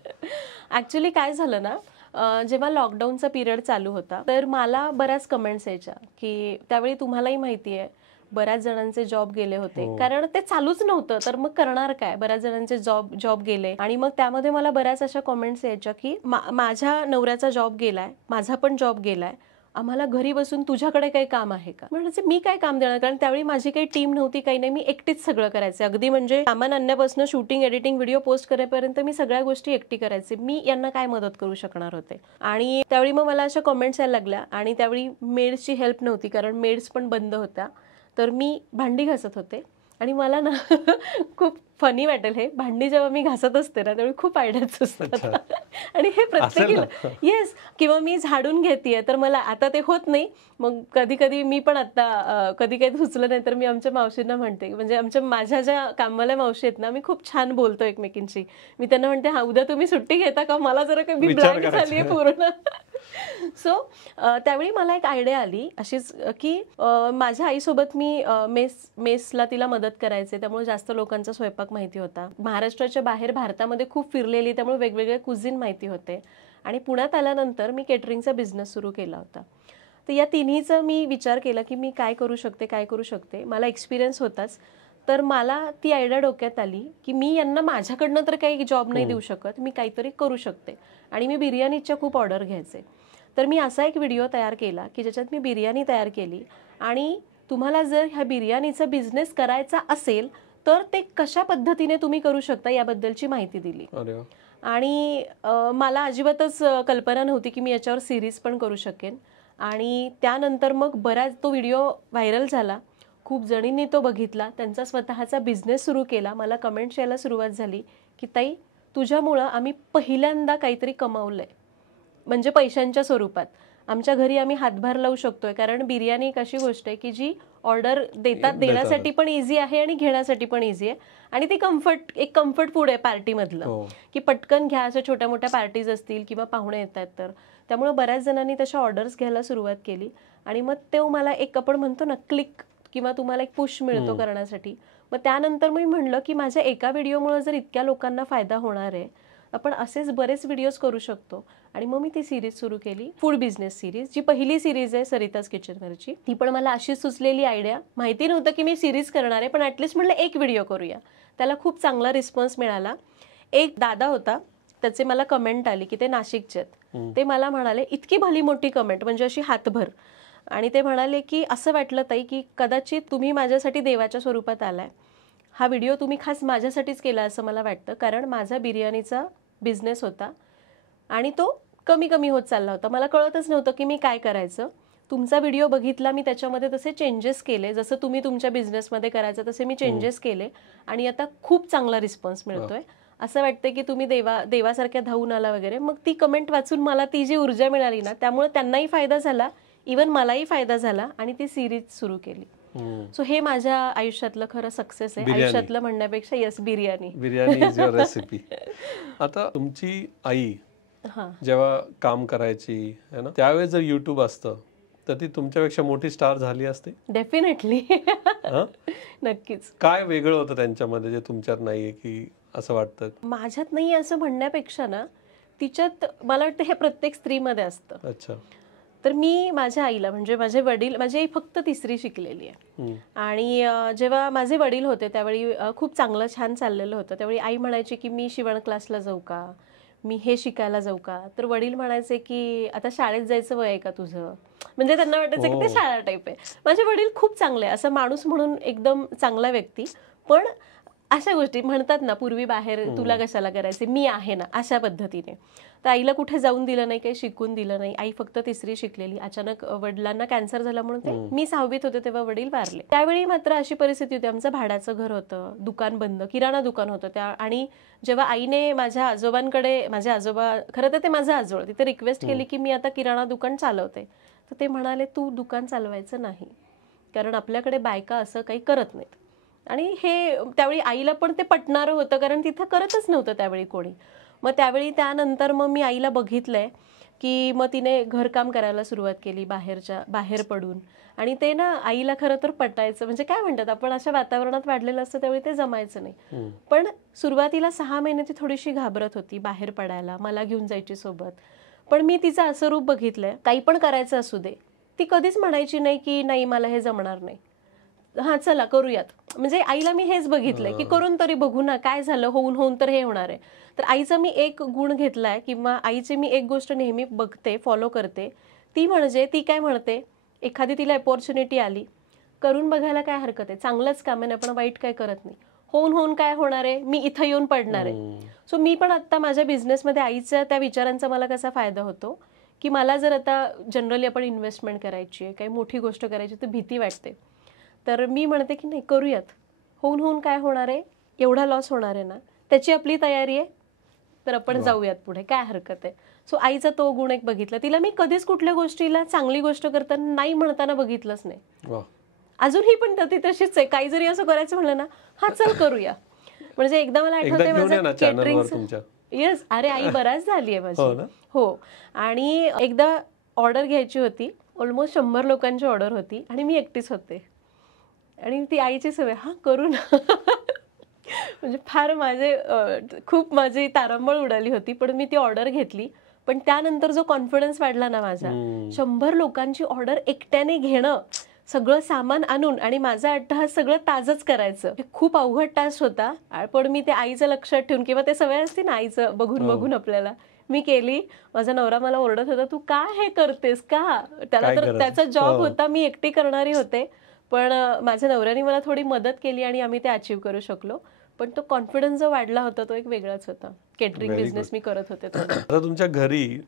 ऍक्च्युली काय झालं ना, जेव्हा लॉकडाऊनचा पिरियड चालू होता तर मला बऱ्याच कमेंट्स यायच्या की त्यावेळी तुम्हालाही माहिती आहे बऱ्याच जणांचे जॉब गेले होते, कारण ते चालूच नव्हतं, तर मग करणार काय. बऱ्याच जणांचे जॉब गेले आणि मग त्यामध्ये मला बऱ्याच अशा कमेंट्स यायच्या की माझ्या नवऱ्याचा जॉब गेलाय, माझा पण जॉब गेलाय, आम्हाला घरी बसून तुझ्याकडे काही काम आहे का. म्हणजे मी काय काम देणार, कारण त्यावेळी माझी काही टीम नव्हती, काही नाही, मी एकटीच सगळं करायचे. अगदी म्हणजे सामान आणण्यापासून शूटिंग, एडिटिंग, व्हिडिओ पोस्ट करेपर्यंत मी सगळ्या गोष्टी एकटी करायचे. मी यांना काय मदत करू शकणार होते. आणि त्यावेळी मग मला अशा कमेंट्स यायला लागल्या. आणि त्यावेळी मेड्सची हेल्प नव्हती, कारण मेड्स पण बंद होत्या. तर मी भांडी घासत होते आणि मला ना खूप फनी वाटेल हे, भांडी जेव्हा मी घासत असते ना त्यावेळी खूप आयडियाज असतात आणि हे प्रत्येकीला येस. किंवा मी झाडून घेतेय तर मला आता ते होत नाही, मग कधी कधी मी पण आता कधी काही सुचलं नाही तर मी आमच्या मावशींना म्हणते, म्हणजे माझ्या ज्या कामवाल्या मावशी आहेत ना, मी खूप छान बोलतो एकमेकींशी. मी त्यांना म्हणते, हा उद्या तुम्ही सुट्टी घेता का, मला जरा काही ब्लँक झाली आहे पूर्ण. सो त्यावेळी मला एक आयडिया आली अशीच की माझ्या आईसोबत मी मेसला तिला मदत करायचे, त्यामुळे जास्त लोकांचा स्वयंपाक माहिती होता. महाराष्ट्राच्या बाहेर भारतामध्ये खूप फिरलेली, त्यामुळे वेगवेगळे कुझिन माहिती होते. आणि पुण्यात आल्यानंतर मी केटरिंगचा बिझनेस सुरू केला होता. तर या तिन्हीचा मी विचार केला की मी काय करू शकते. मला एक्सपिरियन्स होताच, तर मला ती आयडिया डोक्यात आली की मी यांना माझ्याकडनं तर काही जॉब नाही देऊ शकत, मी काहीतरी करू शकते. आणि मी बिर्याणीच्या खूप ऑर्डर घ्यायचे. तर मी असा एक व्हिडिओ तयार केला की ज्याच्यात मी बिर्याणी तयार केली. आणि तुम्हाला जर ह्या बिर्याणीचा बिझनेस करायचा असेल तर ते कशा पद्धतीने तुम्ही करू शकता याबद्दलची माहिती दिली. आणि मला अजिबातच कल्पना नव्हती की मी याच्यावर सिरीज पण करू शकेन. आणि त्यानंतर मग बराच तो व्हिडिओ व्हायरल झाला, खूप जणींनी तो बघितला, त्यांचा स्वतःचा बिझनेस सुरू केला. मला कमेंट्स यायला सुरुवात झाली की ताई, तुझ्यामुळं आम्ही पहिल्यांदा काहीतरी कमावलंय, म्हणजे पैशांच्या स्वरूपात. आमच्या घरी आम्ही हातभार लावू शकतोय, कारण बिर्याणी एक अशी गोष्ट आहे की जी ऑर्डर देण्यासाठी पण इझी आहे आणि घेण्यासाठी पण इझी आहे. आणि ती एक कम्फर्ट फूड आहे पार्टीमधलं, की पटकन घ्या. अशा छोट्या मोठ्या पार्टीज असतील किंवा पाहुणे येतात तर त्यामुळे बऱ्याच जणांनी तशा ऑर्डर्स घ्यायला सुरुवात केली. आणि मग ते मला एक, आपण म्हणतो ना, क्लिक किंवा तुम्हाला एक पुश मिळतो करण्यासाठी. मग त्यानंतर मी म्हणलं की माझ्या एका व्हिडिओमुळे जर इतक्या लोकांना फायदा होणार आहे, आपण असेच बरेच व्हिडिओज करू शकतो. आणि मग मी ती सिरीज सुरू केली, फूड बिझनेस सिरीज, जी पहिली सिरीज आहे सरिताज किचनवरची. ती पण मला अशी सुचलेली आयडिया, माहिती नव्हतं की मी सिरीज करणार आहे, पण ऍटलिस्ट म्हणलं एक व्हिडिओ करूया. त्याला खूप चांगला रिस्पॉन्स मिळाला. एक दादा होता, त्याचे मला कमेंट आली की ते नाशिकचे आहेत. ते मला म्हणाले, इतकी भली मोठी कमेंट, म्हणजे अशी हातभर. आणि ते म्हणाले की असं वाटलं ताई की कदाचित तुम्ही माझ्यासाठी देवाच्या स्वरूपात आलाय. हा व्हिडिओ तुम्ही खास माझ्यासाठीच केला असं मला वाटतं, कारण माझा बिर्याणीचा बिझनेस होता आणि तो कमी कमी होत चालला होता. मला कळतच नव्हतं की मी काय करायचं. तुमचा व्हिडिओ बघितला, मी त्याच्यामध्ये तसे चेंजेस केले, जसं तुम्ही तुमच्या बिझनेसमध्ये करायचं तसे मी चेंजेस केले. आणि आता खूप चांगला रिस्पॉन्स मिळतोय. असं वाटतं की तुम्ही देवासारख्या धावून आला वगैरे. मग ती कमेंट वाचून मला ती जी ऊर्जा मिळाली ना, त्यामुळे त्यांनाही फायदा झाला, इवन मलाही फायदा झाला. आणि ती सिरीज सुरू केली. सो हे माझ्या आयुष्यातलं खरं सक्सेस आहे. आयुष्यातलं म्हणण्यापेक्षा yes, biryani is your recipe. आता तुमची आई जेव्हा काम करायची है ना, त्यावेळेस जर युट्यूब असतं तर ती तुमच्यापेक्षा मोठी स्टार झाली असते. डेफिनेटली. नक्कीच. काय वेगळं होतं त्यांच्यामध्ये जे तुमच्यात नाहीये की असं वाटतं? माझ्यात नाही असं म्हणण्यापेक्षा ना, तिच्यात मला वाटतं हे प्रत्येक स्त्रीमध्ये असतं. अच्छा. तर मी माझ्या आईला, म्हणजे माझे वडील, माझी आई फक्त 3री शिकलेली आहे. आणि जेव्हा माझे वडील होते त्यावेळी खूप चांगलं छान चाललेलं होतं. त्यावेळी आई म्हणायची की मी शिवण क्लासला जाऊ का, मी हे शिकायला जाऊ का. तर वडील म्हणायचे की आता शाळेत जायचं वय आहे का तुझं, म्हणजे त्यांना वाटायचं की ते शाळा टाईप आहे. माझे वडील खूप चांगले, असं माणूस म्हणून एकदम चांगला व्यक्ती. पण अशा गोष्टी म्हणतात ना, पूर्वी बाहेर तुला कशाला करायचे, मी आहे ना, अशा पद्धतीने. तर आईला कुठे जाऊन दिलं नाही, काही शिकून दिलं नाही. आई फक्त 3री शिकलेली. अचानक वडिलांना कॅन्सर झाला म्हणून ते मी 6वीत होते तेव्हा वडील वारले. त्यावेळी मात्र अशी परिस्थिती होती, आमचं भाड्याचं घर होतं, दुकान बंद, किराणा दुकान होतं त्या. आणि जेव्हा आईने माझ्या आजोबांकडे, माझे आजोबा, खरं तर ते माझं आजोळ, तिथे रिक्वेस्ट केली की मी आता किराणा दुकान चालवते, तर ते म्हणाले तू दुकान चालवायचं नाही, कारण आपल्याकडे बायका असं काही करत नाहीत. आणि हे त्यावेळी आईला पण ते पटणारं होतं, कारण तिथं करतच नव्हतं त्यावेळी कोणी. मग त्यावेळी त्यानंतर मग मी आईला बघितलंय की मग तिने घरकाम करायला सुरुवात केली बाहेर पडून. आणि ते ना आईला खरं तर पटायचं, म्हणजे काय म्हणतात, आपण अशा वातावरणात वाढलेलं असतं त्यावेळी ते जमायचं नाही. पण सुरुवातीला 6 महिने ती थोडीशी घाबरत होती बाहेर पडायला, मला घेऊन जायची सोबत. पण मी तिचं असं रूप बघितलंय, काही पण करायचं असू दे, ती कधीच म्हणायची नाही की नाही मला हे जमणार नाही. हा चला करूयात. म्हणजे आईला मी हेच बघितलंय की करून तरी बघू ना, काय झालं, होऊन तर हे होणार आहे. तर आईचा मी एक गुण घेतलाय किंवा आईची मी एक गोष्ट नेहमी बघते, फॉलो करते. ती म्हणजे ती काय म्हणते, एखादी तिला अपॉर्च्युनिटी आली, करून बघायला काय हरकत आहे, चांगलंच काम आहे, आपण वाईट काय करत नाही. होऊन काय होणार आहे, मी इथं येऊन पडणार आहे. सो मी पण आता माझ्या बिझनेसमध्ये आईच्या त्या विचारांचा मला कसा फायदा होतो की मला जर आता जनरली आपण इन्व्हेस्टमेंट करायची आहे, काही मोठी गोष्ट करायची तर भीती वाटते. तर मी म्हणते की नाही करूयात, होऊन काय होणार आहे, एवढा लॉस होणार आहे ना, त्याची आपली तयारी आहे, तर आपण जाऊयात पुढे, काय हरकत आहे. सो आईचा तो गुण एक बघितला. तिला मी कधीच कुठल्या गोष्टीला चांगली गोष्ट करताना नाही म्हणताना बघितलंच नाही. अजूनही पण ती तशीच आहे. काही जरी असं करायचं म्हणलं ना, हा चल करूया. म्हणजे एकदा मला आठवतंय माझं केटरिंग, येस, अरे आई बराच झाली आहे माझी. हो, आणि एकदा ऑर्डर घ्यायची होती, ऑलमोस्ट 100 लोकांची ऑर्डर होती आणि मी एकटीच होते. आणि ती आईची सवय, हा करू ना. म्हणजे फार खूप माझी तारांबळ उडाली होती, पण मी ती ऑर्डर घेतली. पण त्यानंतर जो कॉन्फिडन्स वाढला ना माझा, 100 लोकांची ऑर्डर एकट्याने घेणं, सगळं सामान आणून आणि माझा अट्टहास सगळं ताजंच करायचं, हे खूप अवघड टास्क होता. पण मी ते आईचं लक्षात ठेवून, किंवा ते सवय असते ना आईचं बघून आपल्याला, मी केली. माझा नवरा मला ओरडत होता, तू काय हे करतेस का, त्याला तर त्याचा जॉब होता, मी एकटी करणारी होते. पण माझ्या नवऱ्याने मला थोडी मदत केली आणि आम्ही ते अचीव्ह करू शकलो. पण तो कॉन्फिडन्स जो वाढला होता तो एक वेगळाच होता. केटरिंग बिझनेस मी करत होते. आता तुमच्या घरी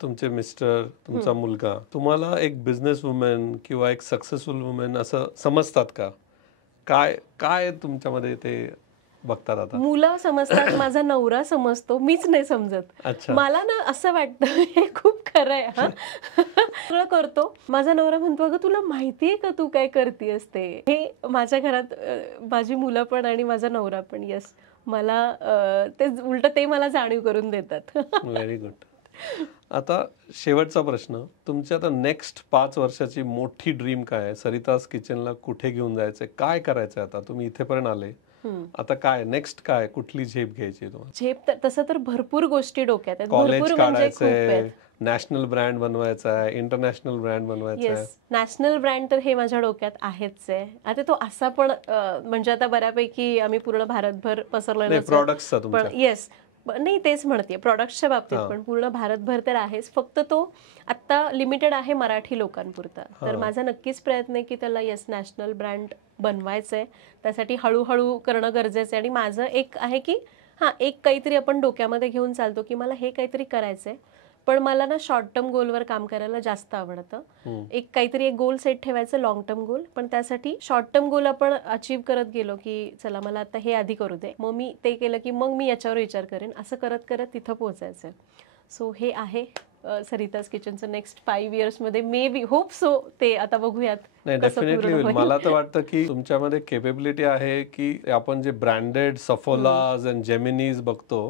तुमचे मिस्टर, तुमचा मुलगा तुम्हाला एक बिझनेस वुमन किंवा एक सक्सेसफुल वुमन असं समजतात का? काय काय तुमच्यामध्ये ते बघतात आता? मुलं समजतात, माझा नवरा समजतो, मीच नाही समजत. मला ना असं वाटतं, हे खूप खरं आहे, हा सगळं करतो. माझा नवरा म्हणतो, अगं तुला माहितीये का तू काय करतेस ते. हे माझ्या घरात माझी मुलं पण आणि माझा नवरा पण, येस, मला ते उलट ते मला जाणीव करून देतात. Very good. आता शेवटचा प्रश्न, तुमच्या आता नेक्स्ट 5 वर्षाची मोठी ड्रीम काय आहे? सरिताज किचनला कुठे घेऊन जायचंय, काय करायचंय? आता तुम्ही इथेपर्यंत आले, आता काय नेक्स्ट, काय कुठली झेप घ्यायची तुम्हाला? झेप तसं तर भरपूर गोष्टी डोक्यात आहेत, कॉलेज भरपूर म्हणजे खूप आहेत. नॅशनल ब्रँड बनवायचा आहे, इंटरनॅशनल ब्रँड बनवायचा आहे. नॅशनल ब्रँड तर हे माझ्या डोक्यात आहेच आहे. आता तो असा पण म्हणजे आता बऱ्यापैकी आम्ही पूर्ण भारतभर पसरलेलो, प्रॉडक्ट्सचा तुमच्या, पण येस, नाही तेच म्हणते प्रॉडक्ट्सच्या बाबतीत, पण पूर्ण भारतभर तर आहेच. फक्त तो आता लिमिटेड आहे मराठी लोकांपुरता. तर माझा नक्कीच प्रयत्न आहे की त्याला नॅशनल ब्रँड बनवायचंय. त्यासाठी हळूहळू करणं गरजेचं आहे. आणि माझं एक आहे की एक काहीतरी आपण डोक्यामध्ये घेऊन चालतो की मला हे काहीतरी करायचंय, पण मला ना शॉर्ट टर्म गोलवर काम करायला जास्त आवडतं. एक गोल सेट ठेवायचं, लॉंग टर्म गोल, पण त्यासाठी शॉर्ट टर्म गोल आपण अचीव्ह करत गेलो की चला मला आता हे आधी करू दे, मग मी ते केलं की मग मी याच्यावर विचार करेन, असं करत करत तिथं पोहोचायचंय. सो हे आहे सरिताज किचनचं नेक्स्ट 5 इयर्स मध्ये, मे बी, होप सो. ते आता बघूयात. नाही, डेफिनेटली होईल. मला तर वाटतं की तुमच्यामध्ये केपेबिलिटी आहे की आपण जे ब्रँडेड सफोलाज अँड जेमिनीज बघतो,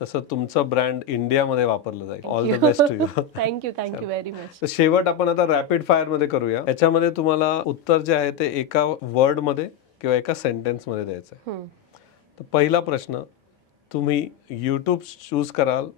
तसं तुमचं ब्रँड इंडियामध्ये वापरलं जाईल. All the best to you. Thank you very much. तर शेवट आपण आता रॅपिड फायर मध्ये करूया. याच्यामध्ये तुम्हाला उत्तर जे आहे ते एका वर्ड मध्ये किंवा एका सेंटेन्स मध्ये द्यायचं आहे. तर पहिला प्रश्न, तुम्ही युट्यूब चूज कराल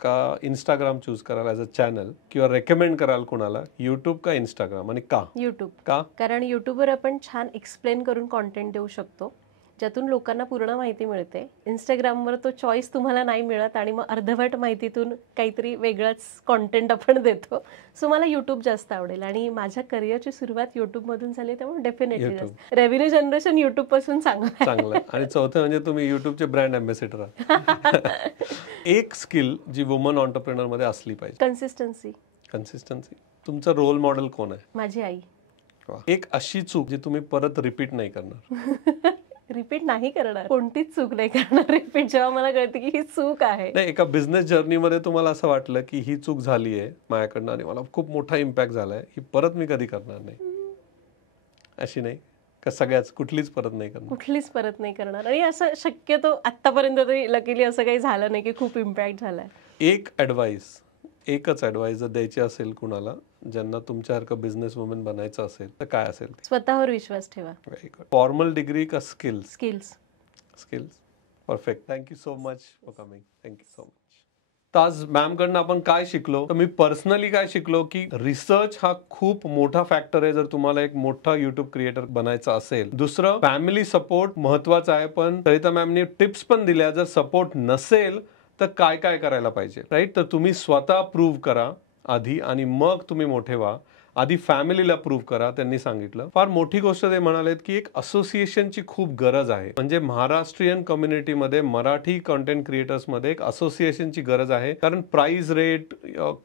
का इंस्टाग्राम चूज कराल ॲज अ चॅनल, किंवा रेकमेंड कराल कोणाला, युट्यूब का इंस्टाग्राम, आणि का? युट्यूब. का? कारण युट्यूबवर आपण छान एक्सप्लेन करून कॉन्टेंट देऊ शकतो, ज्यातून लोकांना पूर्ण माहिती मिळते. इंस्टाग्रामवर तो चॉईस तुम्हाला नाही मिळत आणि मग अर्धवट माहितीतून काहीतरी वेगळंच कॉन्टेंट आपण देतो. सो मला युट्यूब जास्त आवडेल. आणि माझ्या करिअरची सुरुवात युट्यूबमधून झाली, त्यामुळे डेफिनेटली रेव्हेन्यू जनरेशन युट्यूब पासून चांगलं. आणि चौथं म्हणजे तुम्ही युट्यूबचे ब्रँड अँबॅसेडर आहात. एक स्किल जी वुमन ऑन्टरप्रेनर मध्ये असली पाहिजे. कन्सिस्टन्सी. तुमचा रोल मॉडेल कोण आहे? माझी आई. एक अशी चूक जी तुम्ही परत रिपीट नाही करणार. रिपीट नाही करणार, कोणतीच चूक नाही करणार रिपीट, जेव्हा मला कळते की ही चूक आहे. नाही, एका बिझनेस जर्नीमध्ये तुम्हाला असं वाटलं की ही चूक झाली आहे माझ्याकडनं आणि मला खूप मोठा इम्पॅक्ट झालाय, ही परत मी कधी करणार नाही, अशी नाही का? सगळ्याच कुठलीच परत नाही करणार? कुठलीच परत नाही करणार. आणि असं शक्यतो आतापर्यंत तरी लकीली असं काही झालं नाही की खूप इम्पॅक्ट झालाय. एकच ऍडवाइस जर द्यायची असेल कुणाला ज्यांना तुमच्यासारखं बिझनेस वुमन बनायचं असेल, तर काय असेल? स्वतःवर विश्वास ठेवा. Very good. फॉर्मल डिग्री का skills? Skills. Perfect. Thank you so much for coming. Thank you so much. तर आज मॅमकडनं आपण काय शिकलो, तर मी पर्सनली काय शिकलो की रिसर्च हा खूप मोठा फॅक्टर आहे जर तुम्हाला एक मोठा युट्यूब क्रिएटर बनायचा असेल. दुसरं, फॅमिली सपोर्ट महत्वाचा आहे, पण सरिता मॅमनी टिप्स पण दिल्या, जर सपोर्ट नसेल तर काय काय करायला पाहिजे, राईट. तर तुम्ही स्वतः प्रूव्ह करा आधी आणि मग तुम्ही मोठे व्हा. आधी फॅमिलीला प्रूव्ह करा, त्यांनी सांगितलं. फार मोठी गोष्ट ते म्हणालेत की एक असोसिएशनची खूप गरज आहे. म्हणजे महाराष्ट्रीयन कम्युनिटीमध्ये, मराठी कंटेंट क्रिएटर्समध्ये एक असोसिएशनची गरज आहे. कारण प्राइस रेट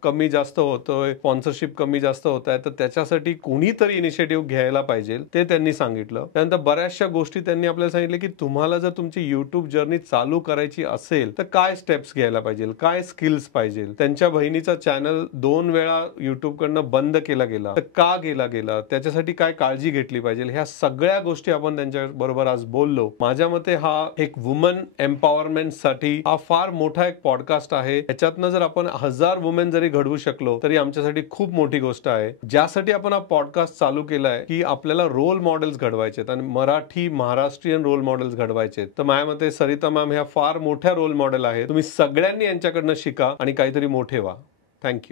कमी जास्त होतोय, स्पॉन्सरशिप कमी जास्त होत आहे, तर त्याच्यासाठी कोणीतरी इनिशिएटिव्ह घ्यायला पाहिजे, ते त्यांनी सांगितलं. त्यानंतर बऱ्याचशा गोष्टी त्यांनी आपल्याला सांगितले की तुम्हाला जर तुमची युट्यूब जर्नी चालू करायची असेल तर काय स्टेप्स घ्यायला पाहिजे, काय स्किल्स पाहिजे. त्यांच्या बहिणीचा चॅनल 2 वेळा युट्यूब कडनं बंद केला गेला, तर का गेला, त्याच्यासाठी काय काळजी घेतली पाहिजे, ह्या सगळ्या गोष्टी आपण त्यांच्या बरोबर आज बोललो. माझ्या मते हा एक वुमन एम्पॉवरमेंट साठी हा फार मोठा एक पॉडकास्ट आहे. याच्यातनं जर आपण 1000 वुमेन जरी घडवू शकलो तरी आमच्यासाठी खूप मोठी गोष्ट आहे. ज्यासाठी आपण हा पॉडकास्ट चालू केलाय की आपल्याला रोल मॉडेल्स घडवायचे आणि मराठी महाराष्ट्रीयन रोल मॉडेल्स घडवायचे. तर माझ्या मते सरिता मॅम ह्या फार मोठ्या रोल मॉडेल आहेत. तुम्ही सगळ्यांनी यांच्याकडनं शिका आणि काहीतरी मोठे व्हा. थँक्यू.